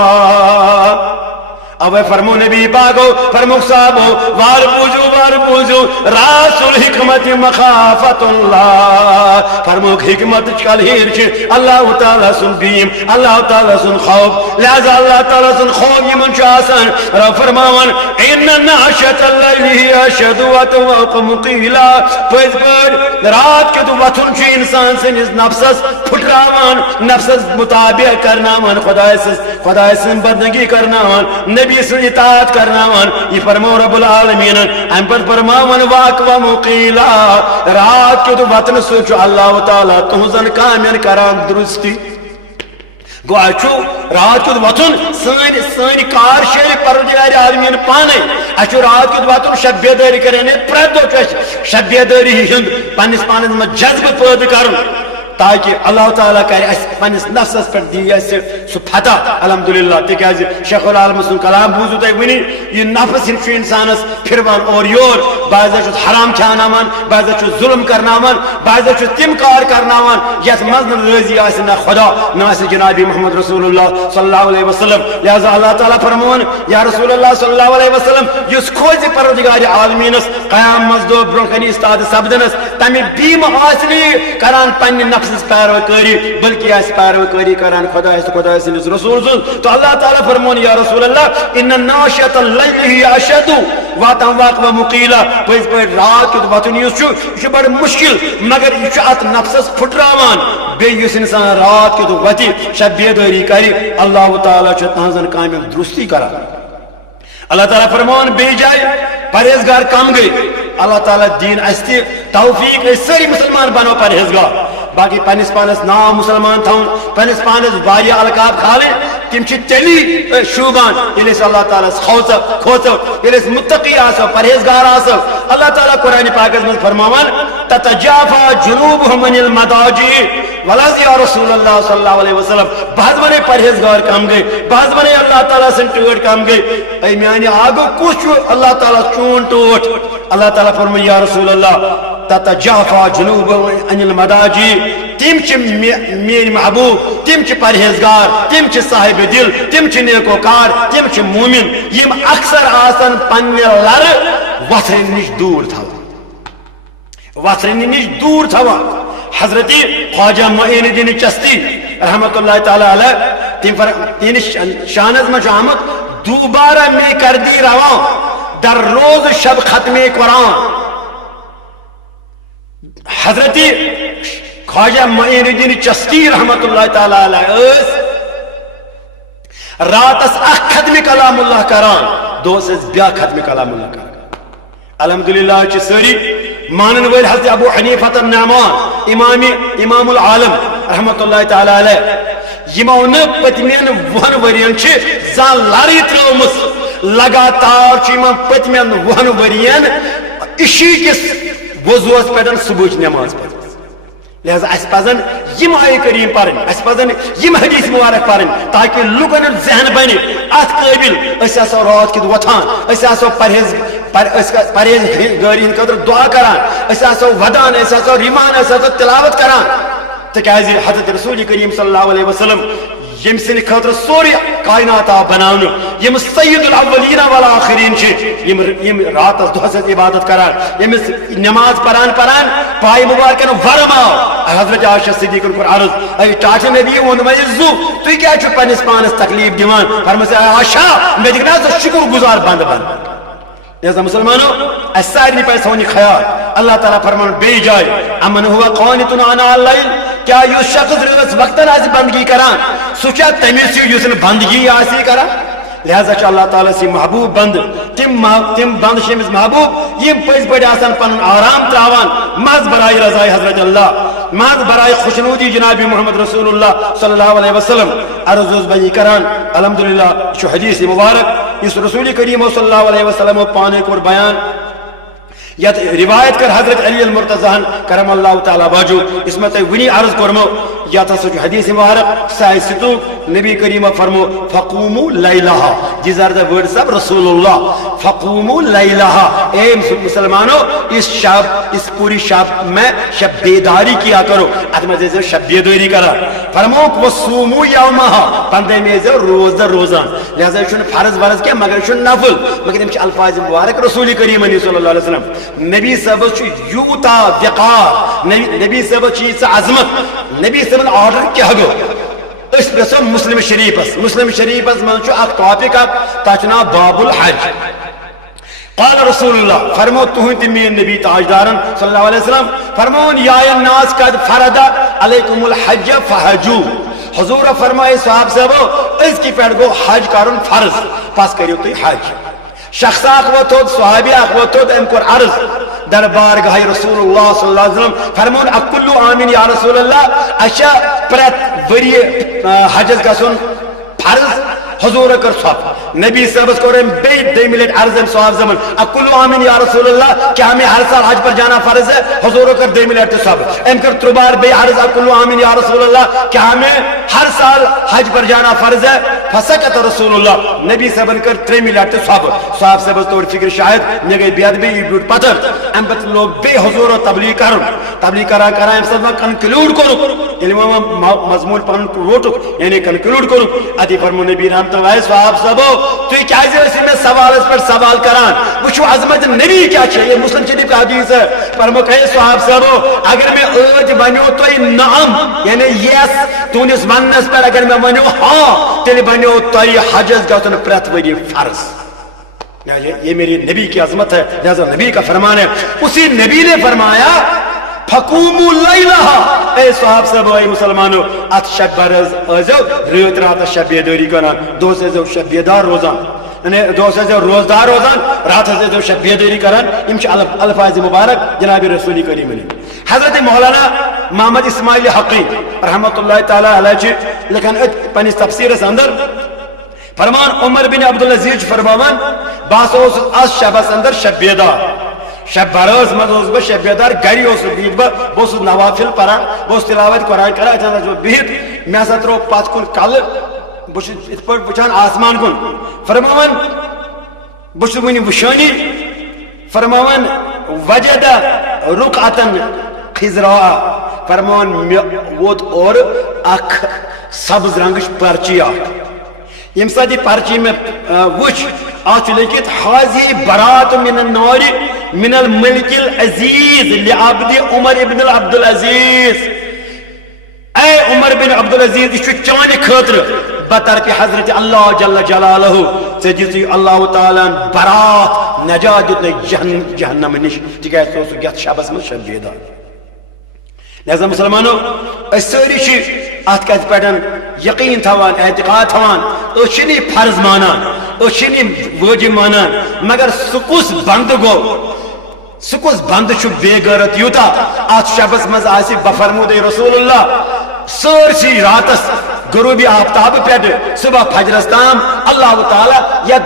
اب فرمو نبی پاکو فرمو صاحبو وار بوجو راس الحکمت مخافت اللہ فرمو حکمت کلہیر چھ اللہ تعالیٰ سن بیم اللہ تعالیٰ سن خوف لہذا اللہ تعالیٰ سن خوف یمن چھ آسان رب فرماون ان نعشت اللیل ہی اشد واتوق مقیلا پوز پر رات کے تو وطن چھ انسان سے نفسس پھٹراوان نفسس مطابق کرناوان خدا سن بدنگی کرناوان نبی سے اطاعت کرناوان یہ فرمو رب العالمین ہم پر فرماون واقوہ مقیلا رات کے تو وطن سوچو اللہ تعالیٰ تمہزن کامین کران درستی گو اچھو رات کے وطن سانی کار شیر پروردگار عالمین پانے اچھو رات کے وطن شب بیداری کرنے پردو شب بیداری ہند پانس میں جذب پید کرن تاکہ اللہ تعالیٰ کرے پنس نفسس پر دی سہ فتح الحمدللہ تکیاز شیخ العالم سن کلام بوزو تک ونی یہ نفس چھ انسانس پھروان اور یور بعض چھ حرام کھاناوان بعض چھ ظلم کرناوان بعض چھ تم کار کرناوان یت مز راضی آس نہ خدا نہ آس جناب محمد رسول اللہ صلی اللہ علیہ وسلم لہذا اللہ تعالیٰ فرمون یا رسول اللہ صلی اللہ علیہ وسلم یس کھوز پروردگار عالمینس قیامت دو برونکنی استاد سبدنس تمہ بیم آسنی کران پنہ نفس پیروکاری بلکہ اس پیروکاری کران خدا سنس رسول تو اللہ تعالیٰ فرمون یا رسول اللہ ان ناشط اللیل ہی اشد واتم واقع مقیلا پس پر رات کے وطن یہ بڑا مشکل مگر یہ ات نفسس پھٹراوان بیس انسان رات کے وتی شب بیداری کری اللہ تعالیٰ تہذن کام درستی کران اللہ تعالیٰ فرمان بی جائے پرہیزگار کم گئی اللہ تعالیٰ دین استی توفیق ساری مسلمان بنو پرہیزگار باقی پنس پانس نام مسلمان تھون پنس پانس واریاہ القاب کھالے تم چھ تیلی شوبان یلیس اللہ تعالیٰ کھوچو یلیس متقی آسو پرہیزگار آسو اللہ تعالیٰ قرآن پاکس میں فرماوان تتجافا جنوبهم عن المضاجع ولازی یا رسول اللہ صلی اللہ علیہ وسلم بعض بنے پرہیزگار کم گئے بعض بنے اللہ تعالیٰ سے ٹوٹ کم گئے اے میانی آگو کچھ اللہ تعالیٰ چون ٹوٹ اللہ تعالیٰ فرمایا یا رسول اللہ تتجافا جنوبهم عن المضاجع تم چھ میری محبوب تم چھ پرہیزگار تم چھ صاحب دل تم چھ نیکوکار تم چھ مومن یم اکثر آسن پنہ لر وتھرن نش دور تھوا حضرت خواجہ معین الدین چشتی رحمت اللہ تعالی علیہ تین شانز میں آمد دوبارہ میں کر دی رواں در روز شب ختم قرآن حضرت خواجہ معین الدین چشتی رحمت اللہ تعالی علیہ راتس اخ ختم کلام اللہ کران دوس بیا ختم کلام اللہ کران الحمدللہ چھ سری مانن ول حضرت ابو حنیفہ النعمان امام العالم رحمت اللہ تعالی علیہ یمون پتمین وہن ورین چھ زان لاری ترومس لگاتار چھ یم پتمین وہن ورین عشی کس وضوس پڑھن صبح نماز پڑھن لہذا اس پزن یم آیہ کریم پڑھن اس پزن یم حدیث مبارک پڑھن تاکہ لوگن ذہن بنی ات قابل اس اسو رات کی وتھان اس اسو پرہیزگاری خاطر دعا کران اس اسو ودان اس اسو ریمان اس اسو تلاوت کران تکیازِ حضرت رسول کریم صلی اللہ علیہ وسلم یم سن خاطر سوری کائنات آو بناون یم سید الاولین والآخرین یم رات دہس عبادت کران یم نماز پران پائے مبارکن ورم آو حضرت عائشہ صدیقہ کور عرض اے ٹاٹھ نبی وون مزو تھی کیا چھ پنس پانس تکلیف دیوان فرمس عائشہ میں دکھنا شکر گزار بند لہذا مسلمانوں اساری پہ سونی خیال اللہ تعالیٰ فرمان بے جائے امن ہوا قانتن آناء اللیل کیا یہ شخص رات وقتاً آسی بندگی کران سوچا تمیسی یسن بندگی آسی کران لہذا چھ اللہ تعالیٰ سی محبوب بند تم بند شمس محبوب یم پز بڑی آسان پن آرام تراوان ماز برائے رضائی حضرت اللہ ماز برائے خوشنودی جناب محمد رسول اللہ صلی اللہ علیہ وسلم عرض بنی کران الحمدللہ شو حدیث مبارک اس رسول کریم صلی اللہ علیہ وسلم پانے کو بیان یا روایت کر حضرت علی المرتضی کرم اللہ تعالی باجو اس میں ونی عرض کرمو یا تھا سوچ حدیث مبارک سائے ستوک نبی کریم فرمو فقومو لیلہا جیز آر دا ورڈ سب رسول اللہ فقومو لیلہا اے مسلمانوں اس شب اس پوری شب میں شب بیداری کیا کرو اتما جیسے شب بیداری کرا فرمو وصومو یومہا پندے میں سے روزان لہذا شن فرض ورز کیا مگر شن نفل مگر امچ الفاظ مبارک رسول کریم صلی اللہ علیہ وسلم نبی صاحب یوتا وقار نبی صاحب چیز عظمت نبی صاحب آرڈر کیا گو اس پرسو مسلم شریف من چھو اک ٹاپک تاچنا باب الحج قال رسول اللہ فرمو تہنتی مین نبی تاجدارن صلی اللہ علیہ وسلم فرمون یا الناس قد فرد علیکم الحج فحجو حضور فرمائے صحاب صاحبو اس کی پیڑ گو حج کارن فرض پاس کریو تو حج شخص اخوتود صحابی اخوتود ام کور عرض در بارگاہ رسول اللہ صلی اللہ علیہ وسلم فرمون اکلو آمین یا رسول اللہ اشا پرت وری حجز گسن فرض حضور کر صحب نبی صاحب کو بیت دے ملٹ عرض صحاب زمن اکلو آمین یا رسول اللہ کیا ہمیں ہر سال حج پر جانا فرض ہے حضور کر دے ملٹ صحب ام کر تربار بے عرض اکلو آمین یا رسول اللہ کیا ہمیں ہر سال حج پر جانا فرض ہے فسکت رسول اللہ نبی صاحب کر 3 ملٹ صحاب صاحب طور فکر شاید میں گئی بیاد بے بیوٹ پتر ام بت لوگ بے حضور و تبلیغ کرا ام سب کنکلوڈ کرو علم مضمون پن روٹو یعنی کنکلوڈ کرو ادی فرمو نبی رحمت اللہ صحاب صاحبو تو کیا اسی میں سوال اس پر سوال کران وچو عظمت نبی کیا چاہیے مسلم شریف کا حدیث ہے فرمو کہے صحاب صاحبو اگر میں اوج بنیو تو نعم یعنی یس تونس ونس پر اگر میں بنیو ہاں تیلی بنیو تو حجز گوتن پرت وری فرض یہ میری نبی کی عظمت ہے لہذا نبی کا فرمان ہے اسی نبی نے فرمایا فقومو لیلہا اے صحاب صاحب اے مسلمانو ات شب برز ازو ریت رات شب بیداری کنان دو سے زو شب بیدار روزان دو سے زو روزدار روزان رات سے زو شب بیداری کران امچ الفاظ مبارک جناب رسول کریم نے حضرت مولانا محمد اسماعیل حقی رحمت اللہ تعالی علیہ لیکن پنس تفسیر سے اندر فرمان عمر بن عبدالعزیز فرمان باسوس اس شبس اندر شب بیدار شب برز مدوز با شب بیدار گری اوسو بید با بوسو نوافل پرا بوس تلاوت قرآن کرا اچھانا جو بید میں ساتھ رو پاس کن کل بچان آسمان کن فرماون بچو منی وشانی فرماون وجد رقعتن خزراء فرماون وود اور اک سبز رنگش پرچی آک یم ساتھی پرچی میں وچ آج لکھت حاضی برات من النار من الملک العزیز لعبد عمر ابن عبدالعزیز اے عمر بن عبدالعزیز اس چانے خطر بطرف حضرت اللہ جل جلالہ سجیسی اللہ تعالیٰ برات نجات دیتنے جہنم نش تکہ سوسو گیت شبس میں شب بیدار لہذا مسلمانوں اس ساری چی ات کت پیٹن یقین تھوان اعتقاد تھوان اوشنی فرض مانان اوشنی واجب مانان مگر سکوس بند گو سکوس بند چھو بے غیرت یوتا ات شبس مز آسی بفرمود رسول اللہ سرسی راتس غروبی آفتاب پیٹ صبح فجرستان اللہ تعالی یا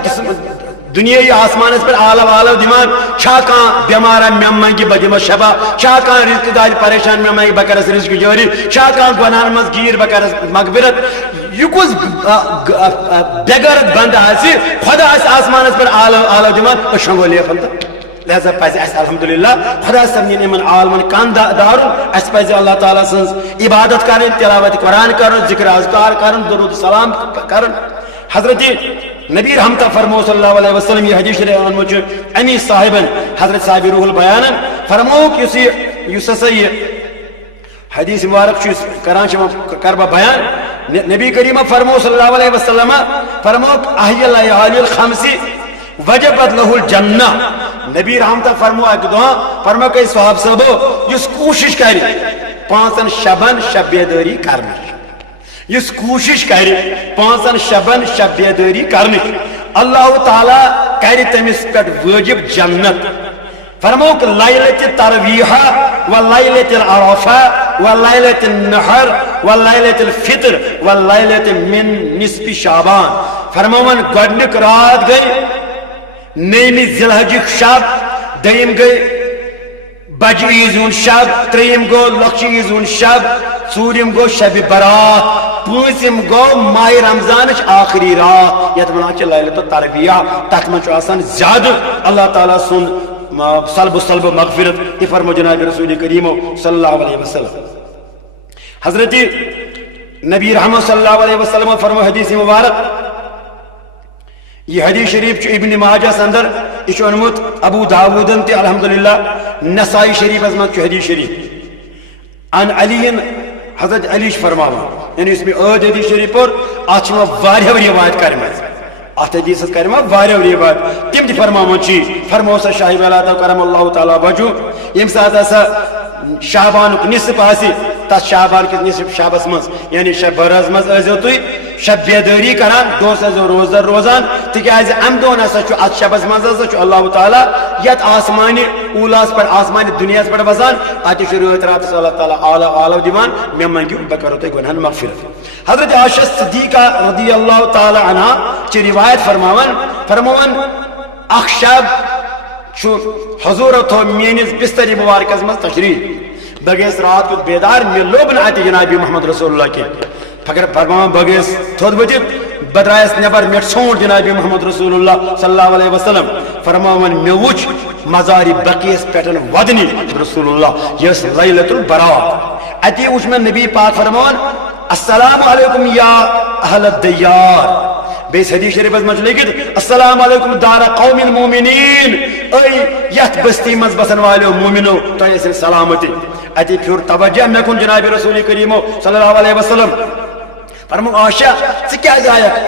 دنیای آسمان اس پر آلو آلو دیمان چھاکاں بیمارا میمن کی بجمہ شبا چھاکاں رزق داج پریشان میمن کی بکرس رزق جوری چھاکاں گناہ مز گیر بکرس مغبرت یکوز بغیرت بند آسی خدا اس آسمان اس پر آلو آلو دیمان اشنگو لیا فلتا لہذا پزِ اَسہِ الحمدللہ خدا صٲبنٮ۪ن یِمن عالمن کان دارُن اَسہِ پزِ اللہ تعالیٰ سٕنٛز عبادت کرٕنۍ تلاوت قرآن کرُن ذکر اذکار کرُن درود سلام کرُن حضرت نبی رحمتہ فرمو صلی اللہ علیہ وسلم یہ حدیث شریف اونمُت چھُ امی صاحبن حضرت صاحب روح البیانن فرموک یُس ہسا یہ حدیث مبارک چھُ کران چھِ کر بہٕ بیان نبی کریمہ فرمو صلی اللہ علیہ وسلم فرموک احیی لیالی الخمس وجبت لہ الجنہ نبی رحمتہ فرمو اکہ دۄہ فرمو کہ صحاب صٲبو یُس کوٗشش کرِ 5 شبن شب بیدٲری کرنٕچ یُس کوٗشش کرِ 5 شبن شب بیدٲری کرنٕچ اللہ تعالیٰ کرِ تٔمِس پٮ۪ٹھ وٲجب جنت فرموک لیلۃ ترویحہ ولیلۃ العرفہ ولیلۃ النحر ولیلۃ الفطر ولیلۃ من نصف شعبان فرموان گۄڈنیُک رات گئی نیم ذی الحجک شب دوٚیِم گئی بج عیز ہُنٛد شب ترٛیٚیِم گوٚو لۄکچہِ عیز ہُنٛد شب ژوٗرِم گوٚو شبِ برات پوٗنٛژِم گوٚو ماہ رمضانٕچ آخری رات یتھ ونان چھِ لیلۃ الترویہ تتھ منٛز چھُ آسان زیادٕ اللہ تعالیٰ سُنٛد صلب مغفرت یہ فرمو جناب رسول کریم صلی اللہ علیہ وسلم حضرت نبی رحمت صلی اللہ علیہ وسلم فرمو حدیث مبارک یہ حدیث شریف ابن ماجہ اندر یہ اونمت ابو داودن تہ الحمدللہ نسائی شریف مز حدیث شریف ان علی حضرت علی فرماوان یعنی اس میں حدیث شریف پر اتھ واریاہ روایت کرمژ ات حدیث کرما واریاہ روایت تم تہ فرماوان چھ فرمو سا شاہ ولا کرم اللہ تعالی وجہ یم سات ہسا شعبانک نصف آسی تس شعبان کس نصف شبس مز یعنی شب برس مز ٲسۍزیو تُہۍ شب بیدٲری کران دۄہس ٲسۍزیو روزدر روزان تِکیازِ امہِ دۄہن ہسا چھُ اتھ شبس منٛز ہسا چھُ اللہ تعالیٰ یتھ آسمانہِ اوٗلاہس پٮ۪ٹھ آسمانہِ دُنیاہس پٮ۪ٹھ وسان اتہِ چھُ رٲتۍ راتس اللہ تعالیٰ آلو دِوان مےٚ منٛگِو بہٕ کرو تۄہہِ گۄنہن مغفرت حضرت عائشہ صدیقہ رضی اللہ تعالیٰ عنہا چھِ روایت فرماوان اکھ شب چھُ حضوٗرو تھوٚو میٲنِس بستر مبارکس منٛز تشریف بہٕ گٔیس رات کیُتھ بیدار مےٚ لوٚب نہٕ اتہِ جناب محمد رسول اللہ کینٛہہ فکر فرماوان بہٕ گٔیس تھوٚد ؤتھِتھ بہٕ درٛایس نٮ۪بر مےٚ ژھونٛڈ جناب محمد رسول اللہ صلی اللہ علیہ وسلم فرماوان مےٚ وُچھ مزارِ بقیس پٮ۪ٹھ ودنہِ رسول اللہ یہِ ٲس لیلۃ البرات اتی وُچھ مےٚ نبی پاک فرماوان السلام علیکم یا اہل الدیار بیس حدیث شریفس منٛز چھُ لیکھِتھ السلام علیکم دار قوم المومنین اے یتھ بستی منٛز بسن والیو مومنو تۄہہِ ٲسِن سلامتی اتی پھیور توجہ مےٚ کُن جناب رسول کریمو صلی اللہ علیہ وسلم فرمو عائشہ ژٕ کیازِ آیکھ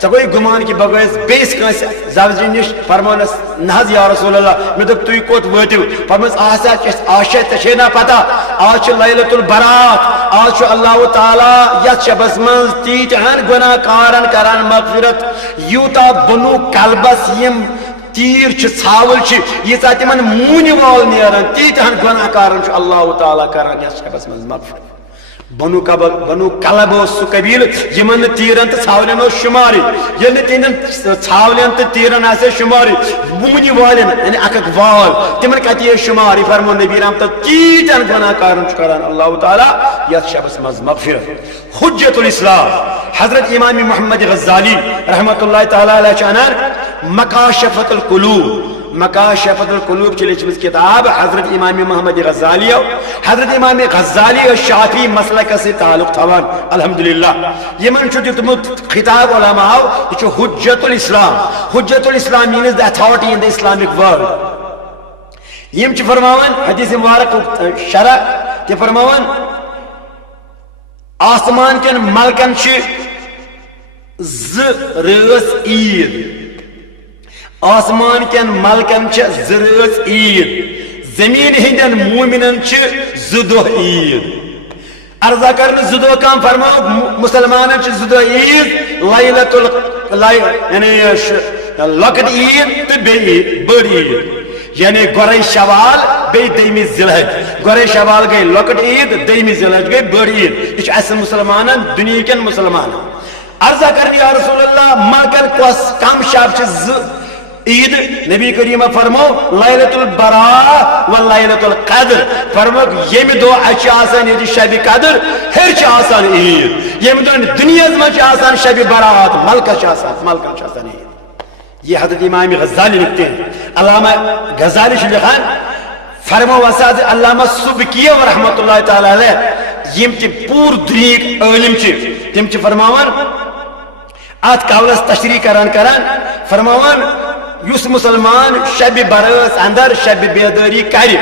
ژےٚ گوٚوُے گُمان کہِ بہٕ گٔیس بیٚیِس کٲنٛسہِ زوجہِ نِش فرمونس نہ حظ یا رسول اللہ مےٚ دوٚپ تُہۍ کوٚت وٲتِو فرمٲس عائشہ ژےٚ چھے نا پتہ آز چھُ لیلۃ البرات آز چھُ اللہ تعالیٰ یتھ شبس منٛز تیٖتہن گۄناہ کارن کران مغفرت یوٗتاہ بنو قلبس یم تیٖر چھِ ژھاوٕلۍ چھِ ییٖژاہ تِمن موٗنہِ وول نیران تیٖتہن گۄناہ کارن چھُ اللہ تعالیٰ کران یتھ شبس منٛز مغفرت بنو کلب اوس سُہ قبیٖلہٕ یِمن نہٕ تیٖرن تہٕ ژھاولٮ۪ن اوس شُمارٕے ییٚلہِ نہٕ تِہنٛدٮ۪ن ژھاولٮ۪ن تہٕ تیٖرن آسہِ ہے شُمارٕے موٗنہِ والٮ۪ن یعنی اکھ وال تِمن کتہِ یہِ شُمار یہِ فرمو نبی رحمتہ تیٖتہن گۄناہ کارن چھُ کران اللہ تعالیٰ یتھ شبس منٛز مغفرت حجت الاسلام حضرت امام محمد غزالی رحمۃ اللہ تعالیٰ علیہ چھِ انان مکاشفت القلوب مکاشفت القلوب چھ لیچھمٕژ کتاب حضرت امام محمد غزالی حضرت امام غزالی شافی مسلکس سۭتۍ تعلق تھاوان الحمدللہ یمن چھُ دیُتمُت خطاب علماءو یہِ چھُ حجت الاسلام حجت الاسلام means the authority in the Islamic world M چھِ فرماوان حدیث مبارک شرح تہِ فرماوان آسمان کٮ۪ن ملکن چھِ زٕ رٲژ عیٖد آسمان کٮ۪ن ملکن چھِ زٕ رٲژ عیٖد زمین ہٕنٛدٮ۪ن مومنن چھِ زٕ دۄہ عیٖد عرضا کرنہٕ زٕ دۄہ کم فرماو مسلمانن چھِ زٕ دۄہ عیٖد لیلۃ یعنی لۄکٕٹ عیٖد تہٕ بیٚیہِ بٔڑ عیٖد یعنی گۄڈے شوال بیٚیہِ دٔیمہِ ذی الحج گۄڈے شوال گٔے لۄکٕٹ عیٖد دٔیمہِ ذی الحج گٔے بٔڑ عیٖد یہِ چھُ اسہِ مسلمانن دُنیا کٮ۪ن مسلمانن عرضا کرنہِ یا رسول اللہ ملکن کۄس کم شب چھِ زٕ عید نبی کریمہ فرمو لیلۃ البراء و لیلۃ القدر فرمو ییٚمہِ دۄہ اَسہِ چھِ آسان ییٚتہِ شبِ قدر ہیٚرِ چھِ آسان عیٖد ییٚمہِ دۄہ دُنیاہس منٛز چھِ آسان شبِ برات ملکس چھِ آسان عیٖد یہ حضرت امام غزالی لکھتے ہیں. علامہ غزالی سے لکھان فرمو وساد علامہ سبکیہ ورحمۃ اللہ تعالی علیہ یم چھ پور دریک عالم چھ تم چھ فرماوان ات قولس تشریح کران فرماوان یس مسلمان شب برس اندر شب بیداری کر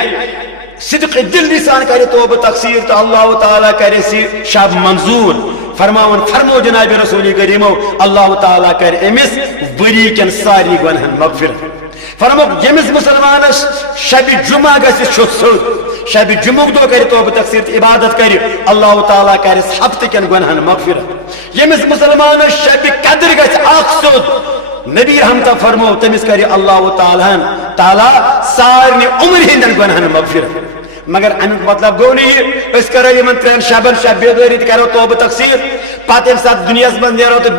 صدق دل لسان کرے توبہ تقصیر تو اللہ تعالیٰ کرے سی شب منظور. فرماون فرمو جناب رسول کریمو اللہ تعالیٰ کرے امس بری کن ساری گنہن مغفرت. فرمو یمس مسلمانس شب جمعہ گژھِ چھُت سیوٚد شب جمعہ دو کرے توبہ تقصیر تو عبادت کرے اللہ تعالیٰ کرے ہفتہ کن گنہن مغفرت. یمس مسلمانس شب قدر گژھِ اکھ سیوٚد نبی رحمتہ فرمو تمس کرے اللہ تعالیٰ سارنی عمر ہندن گنہن مغفرت. مگر امیک مطلب گو نہیں اس کرو یمن ترین شبن شب بیداری کرو توبہ تقصیر پتہ یمہ سات دنیا من نیرو تو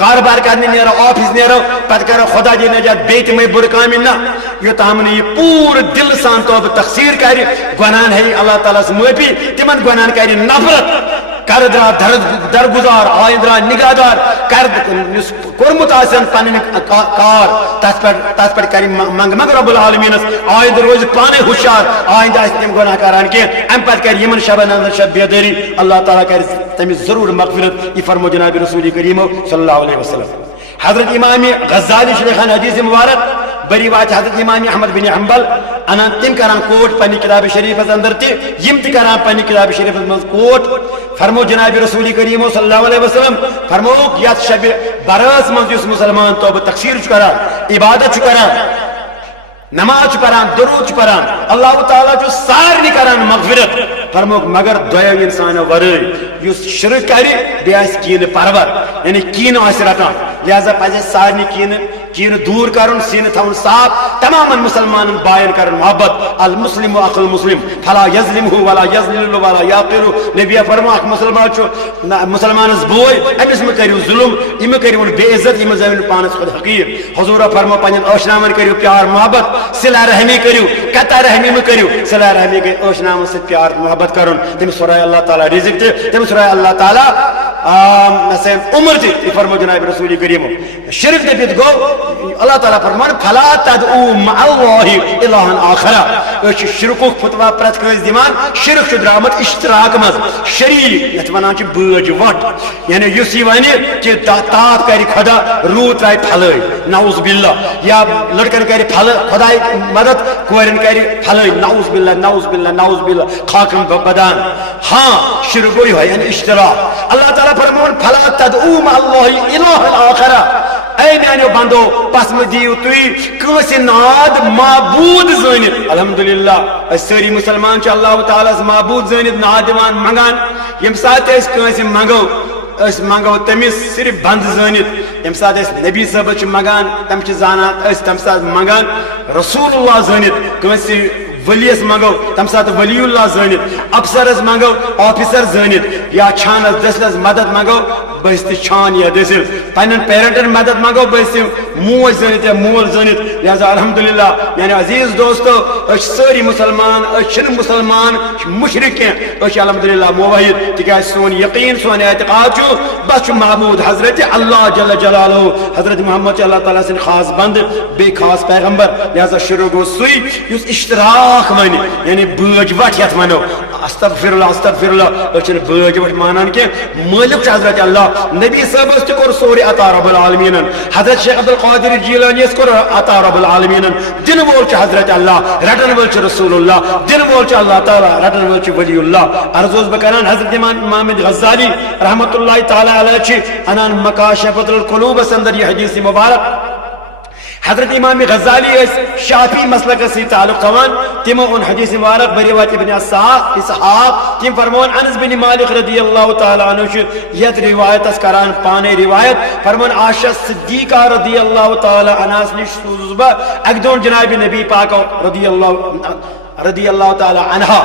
کاروبار کرنے نیرو آفس نیرو پتہ کرو خدا جی نجات بیت میں بر کام نہ یوتام نے یہ پور دل سان توبہ تقصیر کر گناہن ہے اللہ تعالیٰ سے معافی تمن گناہن کر نفرت کر درا درگزار آئندرا نگاہدار کر کورمت آسن پنن کار تس پہ کر منگ رب العالمین آئند روز پانے ہوشیار آئند آس تم گناہ کران کی ام پتہ کر یمن شبن اندر شب بیداری اللہ تعالیٰ کر تمس ضرور مغفرت. یہ فرمو جناب رسول کریم صلی اللہ علیہ وسلم. حضرت امام غزالی شیخان حدیث مبارک بریوات حضرت امام احمد بن حنبل انان تم کران کوٹ پنی کتاب شریف اندر یم تہ کران پنی کتاب شریف من کوٹ. فرمو جناب رسول کریم صلی اللہ علیہ وسلم فرمو یت شب برس من یس مسلمان توبہ تقصیر کران عبادت کران نماز پران درود پران اللہ تعالیٰ جو سارنی کران مغفرت. فرمو مگر دویم انسان ورائے یس شرک کری بیس کین پرور یعنی کین آس رٹان لہذا پزِ سارنی کین دور کرن سین تھون صاف تمام مسلمان باین کرن محبت المسلم اخو المسلم فلا یظلمہ ولا یذللہ ولا یاقر. نبی فرمو اخ مسلمان چھو مسلمانس بوئے امس مہ کریو ظلم یم کریو بے عزت یم زمین پانس خود حقیر. حضور فرمو پنن اشنامن کریو پیار محبت صلہ رحمی کریو قطع رحمی مہ کریو صلہ رحمی کے اشنامن سے پیار محبت کرن تمس سورہ اللہ تعالیٰ رزق تے تمس سورہ اللہ تعالیٰ عمر تے. فرمو جناب رسول کریم شرک دے گو اللہ تعالیٰ فرمان فلا تدعو مع اللہ الہا آخر. شرک فتوا پرت کنس دیوان شرک چھ درامت اشتراک مز شریک یت ونان چھ بٲج وٹ یعنی یس یہ ونہ کہ تاپ کر خدا روح ترائی پھلٲے نعوذ باللہ یا لڑکن کر خدائی مدد کورن کر پھلٲے نعوذ باللہ نعوذ باللہ نعوذ باللہ خاکم بدان. ہاں شرک گوئی ہے یعنی اشتراک. اللہ تعالیٰ فرمان فلا تدعو مع اللہ الہا آخر. اے میانو بندو پس مہ دیو تھی کنس ناد معبود زانت. الحمدللہ ساری مسلمان چھ اللہ تعالیٰ معبود زانت ناد دیوان منگان. یم سات اس کنس منگو اس منگو تمس صرف بند زانت. یم سات اس نبی صاحب چھ منگان تم چھ زانات اس تم سات منگان رسول اللہ زانت. کنس ولیس منگو تم سات ولی اللہ زانت. افسرس منگو آفیسر زانت یا چھانس دسلس مدد منگو بس چھان یا دسل. پنن پیرنٹن مدد منگو بس موج زانت یا مول زانت. لہذا الحمدللہ میانے عزیز دوستو اس ساری مسلمان اس مسلمان مشرک ہیں اس الحمدللہ موحد تکیاز سون یقین سون اعتقاد چھو بس معبود حضرت اللہ جل جلالہ حضرت محمد اللہ تعالیٰ سے خاص بند بے خاص پیغمبر. لہذا شروع گو سوئی یس اشتراک ونی یعنی بٲج وٹ یت ونو استغفر اللہ اچھن بٲج وٹ مانان کہ مالک حضرت اللہ. نبی صاحب اس کور سوری عطا رب العالمین. حضرت شیخ عبد القادر جیلانی اس کور عطا رب العالمین. دن وول چھ حضرت اللہ رٹن وول چھ رسول اللہ دن وول چھ اللہ تعالی رٹن وول چھ ولی اللہ. عرض بکران حضرت امام غزالی رحمت اللہ تعالی علیہ چھ انان مکاشفۃ القلوب اندر یہ حدیث مبارک حضرت امام غزالی اس شافی مسلک سے تعلق توان تمو ان حدیث مبارک بریوات ابن اسحاق تم فرمون انس بن مالک رضی اللہ تعالی عنہ یہ روایت اس کران پانے روایت فرمون عائشہ صدیقہ رضی اللہ تعالی عنہا نش صبح اگدون جناب نبی پاک رضی اللہ تعالی عنہا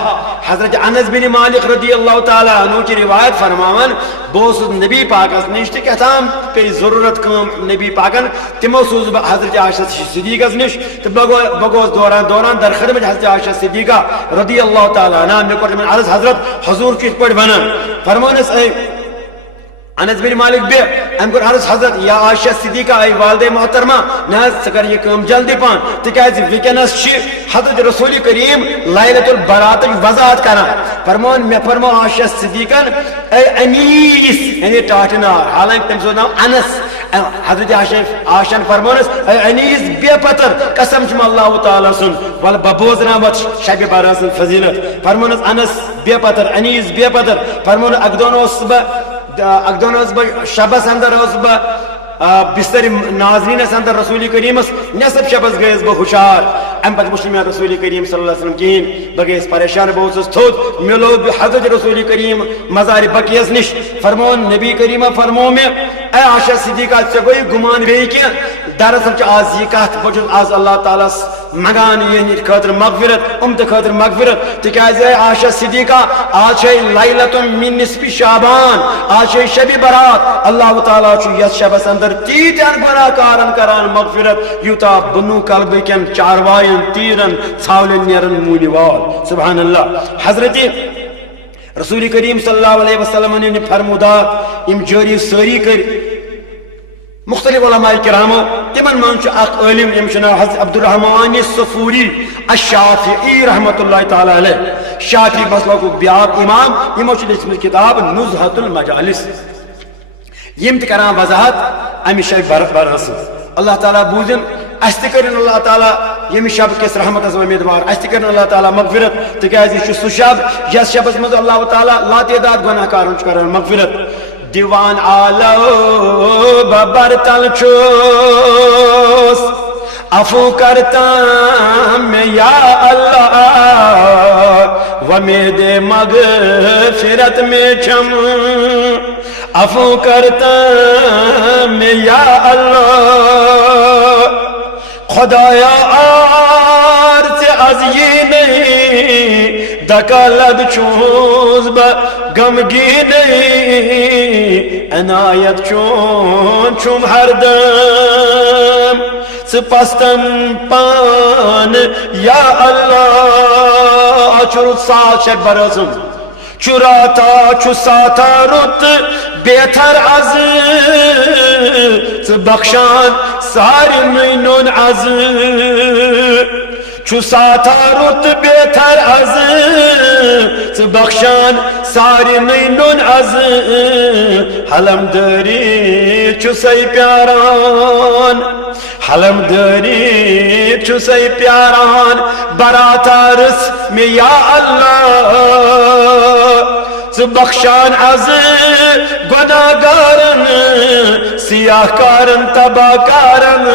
حضرت انس بن مالک رضی اللہ تعالی عنہ کی روایت فرماون بوس نبی پاک اس نش کہتام پہ ضرورت کام نبی پاکن تمو سوز حضرت عائشہ صدیقہ نش تو بگوز دوران در خدمت حضرت عائشہ صدیقہ رضی اللہ تعالی عنہا میں عرض حضرت حضور کس پڑھ بنا فرمانس اے انس بن مالک بے ام کر عرض حضرت یا عائشہ صدیقہ ای والدہ محترمہ نہ سکر یہ کام جلدی پان تکیاز وکنس حضرت رسول کریم لیلۃ البرات وضاحت کران فرمان میں فرمو عائشہ صدیقہ اے انیس یعنی ٹاٹنار حالانکہ تم سو نام انس حضرت عائشہ فرمانس اے انیس بے پتر قسم چھم اللہ تعالی سن ول ببوزنا مت شب برات سن فضیلت فرمانس انس بے پتر انیس بے پتر فرمان اگدون شبس اندر بستر ناظرین اندر رسول کریم نصف شبس گیس بہ ہوشار ام پتہ وچھ میں رسول کریم صلی اللہ علیہ وسلم کہین بہ گیس پریشان بہ اوسس تھوت ملو حضرت رسول کریم مزار بقیس نش فرمون نبی کریم فرمو میں اے عائشہ صدیقہ ژے گوئی گمان بیٚیہِ کینٛہہ دراصل چھ آز یہ کت بہ چھس آز اللہ تعالیٰ منگان یہ خاطر مغفرت امت خاطر مغفرت تکیاز عائشہ صدیقہ آج ہے لیلۃ من نصف شعبان آج ہے شب برات اللہ تعالیٰ چھ یس شبس اندر تیتن گناہ کارن کران مغفرت یوتا بنو قلب کن چاروائن تیرن ژھاولن نیرن مونی وال سبحان اللہ حضرت رسول کریم صلی اللہ علیہ وسلم نے فرمودات یم جاری ساری کر مختلف علماء کرامو تمن من اخ عالم یم ناو حضرت عبد الرحمن الصفوری الشافعی رحمۃ اللہ تعالی علیہ شافعی مسلک بیاب امام یمو چھ کتاب نزہۃ المجالس یم کران وضاحت امی شب برس اللہ تعالیٰ بوزن اس کرن اللہ تعالیٰ یم شب کس رحمت امیدوار اس کرن اللہ تعالیٰ مغفرت تکیاز یہ سہ شب یس شبس مز اللہ تعالیٰ لا تعداد گناہ کارن کران مغفرت دیوان آلو ببر تل چوس عفو کرتا میں یا اللہ ومید مغفرت میں چھم عفو کرتا میں یا اللہ خدایا آر سے از یہ نہیں دکالد چوز با غمگی نہیں عنایت چون چم ہر دم سپستم پان یا اللہ چر سات شب برسم چراتا چساتا رت بہتر از بخشان ساری مینون از چساتا رت بہتر از بخشان ساری مینون از حلم داری چسی پیاران حلم داری چسی پیاران براتا رس میں یا اللہ بخشان از گناہگارن سیاہ کارن تباہ کارن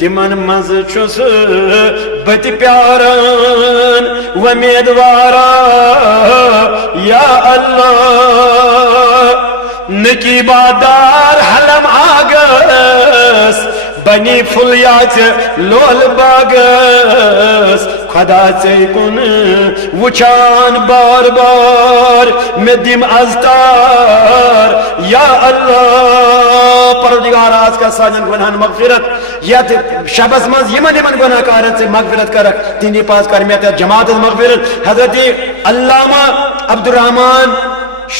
تمن مز چھس بت پیارن ومیدوارا یا اللہ نقیبادار حلم آگس بنی فلیات لول باگس خدا سے کن وچان بار بار میں دم ازتار یا اللہ پروردگار آج کا ساجن گناہن مغفرت یا شبس مز یمن یمن گناہ کارن سے مغفرت کرک تینی پاس کرمیت جماعت مغفرت حضرت علامہ عبد الرحمن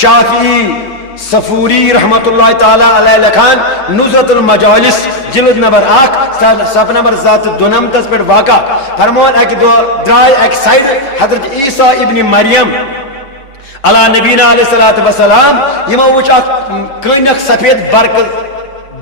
شافعی صفوری رحمت اللہ تعالی علیہ لکھان نزہۃ المجالس جلد نمبر 1 صفحہ نمبر 7 پر واقع فرمان ایک دو درائے ایک سائد حضرت عیسیٰ ابن مریم علی نبینا علیہ السلام یما وچ کینک سفید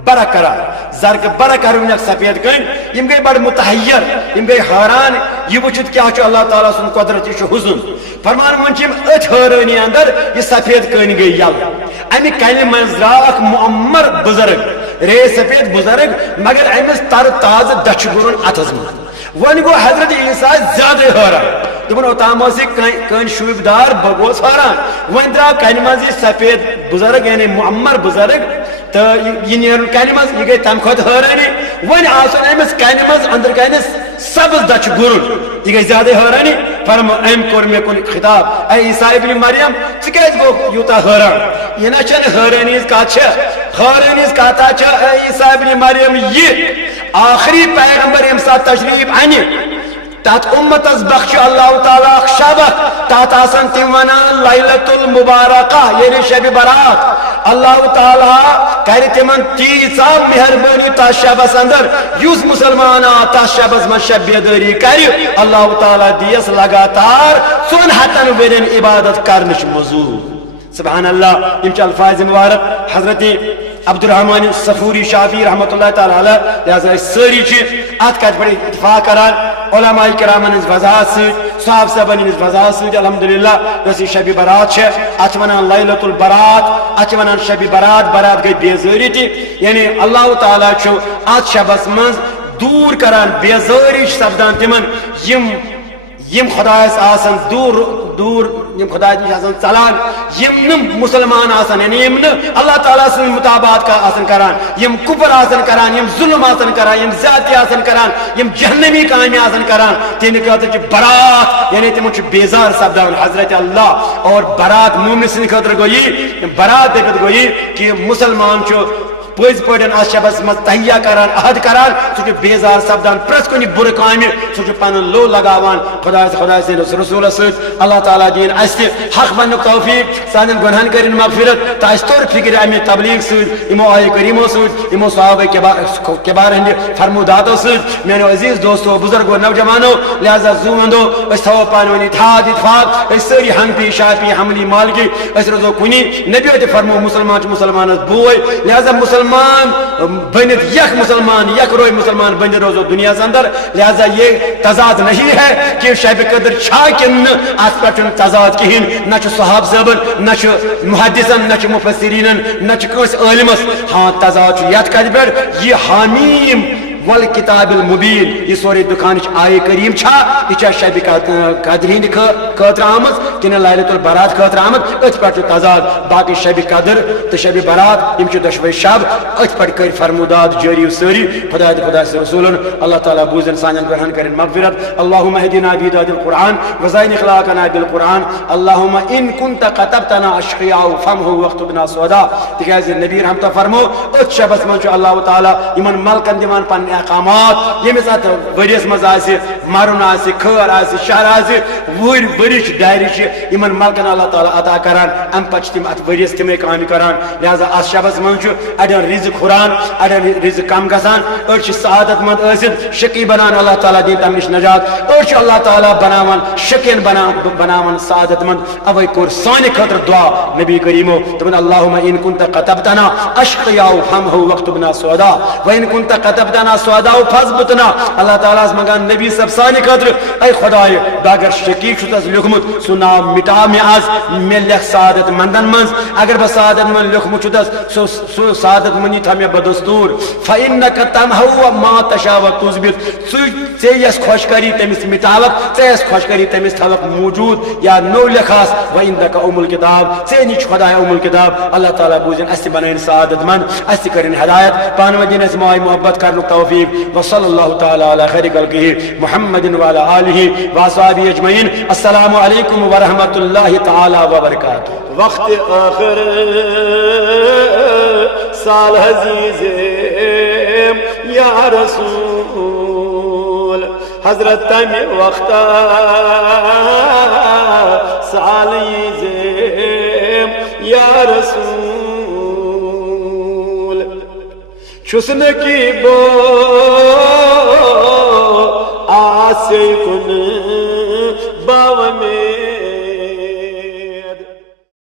برق کرا زرق برق کرونک سفید کن یم گئی بڑ متحیر یم گئی حیران یہ وچت کیا چھ اللہ تعالیٰ سن قدرت یہ حسن فرمان من چم ات حیرانی اندر یہ سفید کن گئی یل امی کن من راک معمر بزرگ رے سفید بزرگ مگر امس تر تاز دچ گرن اتز من ون گو حضرت عیسیٰ زیادہ حیران دپن اوتام کن شوب دار بگوس حیران ون درا کن مز یہ سفید بزرگ یعنی معمر بزرگ تو یہ نیرن کن مز یہ گئی تم کھت حیرانی ون آسن امس کن مز اندر کنس سبز دچ گرن یہ گئی زیادہ حیرانی فرم ام کور مے کن خطاب اے عیسیٰ ابن مریم ژٕ کیازِ گوکھ یوٗتاہ حیران یہ نہ چھنہٕ حیرانی ہٕنٛز کتھ چھےٚ حیرانی ہٕنٛز کتھ چھےٚ اے عیسیٰ ابن مریم یہ آخری پیغمبر ییٚمہِ ساتہٕ تشریف انہِ تات امتس بخش اللہ تعالیٰ شبق تات آسان تم ونان لیلۃ المبارکہ یعنی شب برات اللہ تعالیٰ کر تمن تیزا مہربانی تا شبس اندر یس مسلمان تا شبس من شب بیداری کر اللہ تعالیٰ دیس لگاتار 400 ورین عبادت کرنش موضوع سبحان اللہ یہ الفاظ مبارک حضرت عبد الرحمن صفوری شافی رحمۃ اللہ تعالی علیہ لہذا ساری ات کت بڑی اتفاق کران علماء کرامن ہز وضاحت ست صحابہ صاحبن ہز وضاحت ست الحمدللہ یس شب برات ات ونان لیلۃ البرات ات ونان شب برات برات گئی بیزاری تہ یعنی اللہ تعالیٰ چھ ات شبس مز دور کران بیزاری سپدان تمن یم خدایس آسن دور یم خدای نش آسن ژلان یم مسلمان آسن یعنی یم اللہ تعالیٰ سن مطابقت کا آسن کران یم کفر آسن کران یم ظلم آسن کران یم زیادتی آسن کران یم جہنمی کامی آسن کران تین خاطر برات یعنی تم بیزار سپدان حضرت اللہ اور برات مومن سن خاطر گوئی برات دپت گوئی کہ مسلمان پز پہ شبس مز تہیا کران عہد کران سہ بیزار سپدان پرس کن بر کامہ سہ پن لو لگاوان خدا سندس رسولس ست اللہ تعالیٰ دین اس حق بن توفیق سان گنہن کرن مغفرت تا اس طور فکر امہ تبلیغ ست امو آئے کریمو ست امو صحابہ کبار ہند فرموداتو ست میانو عزیز دوستو بزرگو نوجوانو لہذا زو اندو اس تھو پانونی اتفاق اس ساری حنفی شافی حملی مالکی اس روزو کنی نبی تے فرمو مسلمان بوئے لہذا مسلمان بنت یک مسلمان یک روئی مسلمان بن روزو دنیا سے اندر لہذا یہ تضاد نہیں ہے کہ شب قدر چھا کن اس پر تضاد کہین نہ صحاب صاحبن نہ محدثن نہ مفسرین نہ کس عالمس ہاں تضاد یت کت پہ یہ حامیم والکتاب المبین یہ سوری دکان آئے کریم چھا یہ شب قدر ہند خاطر آمد کن لیلۃ البرات خاطر آمد ات پہ تضاد باقی شب قدر تو شب برات یم دشوئی شب ات پہ کر فرمودات جاری ساری خدا سے رسول اللہ تعالیٰ بوزن سانن گرہن کرن مغفرت اللہم اہدنا بیداد القرآن وزین اخلاقنا بالقرآن اللہم ان کنت قطبتنا اشقیاء فمہ واختبنا سودا تکیاز نبی رحمتہ فرمو ات شبس من اللہ تعالیٰ یمن ملکن دیوان پن احکامات یمس ات ورس مز مرن خیر شہر وہر ورش ڈائری یمن ملکن اللہ تعالیٰ عطا کران ام پہ تم ات ورس تمے کام کران لہذا اس شبس من اڑین رزق ہران اڑین رزق کم گژھان أڑ سعادت مند ٲسِتھ شقی بنان اللہ تعالیٰ دین تم نش نجات أڑ اللہ تعالیٰ بناوان شقین بناوان سعادت مند اوے کور سانہ خاطر دعا نبی کریمو دپن اللہم ان کنت قطبتنا اشقیاء فمہ واختبنا سودا وان کنت قطبتنا سودا فاثبتنا اللہ تعالیٰ منگان نبی صاحب سانہ خاطر اے خدائے اگر شقیق چھس لیکھمت سہ نام مٹا مے آز مے لکھ سعادت مندن مز اگر بہ سعادت مند لیکھمت چھس سہ سعادت مندی تھا مے بدستور فانک تمحو ما تشاء وتثبت ژے یس خوش کری تمس مٹاوک ژے یس خوش کری تمس تھاوک موجود یا نو لکھاس وعندک ام الکتاب ژے نش خدائے ام الکتاب اللہ تعالیٰ بوزن اس بنائن سعادت مند اس کرن ہدایت پان ودین اس مائی محبت کرن توفیق وصلی اللہ تعالی علی خیر خلقہ محمد وعلی آلہ واصحابہ اجمعین السلام علیکم ورحمۃ اللہ تعالی وبرکاتہ وقت آخر سال عزیز یا رسول حضرت تم وقت سال عزیز یا رسول چھسن کی بو آسے کن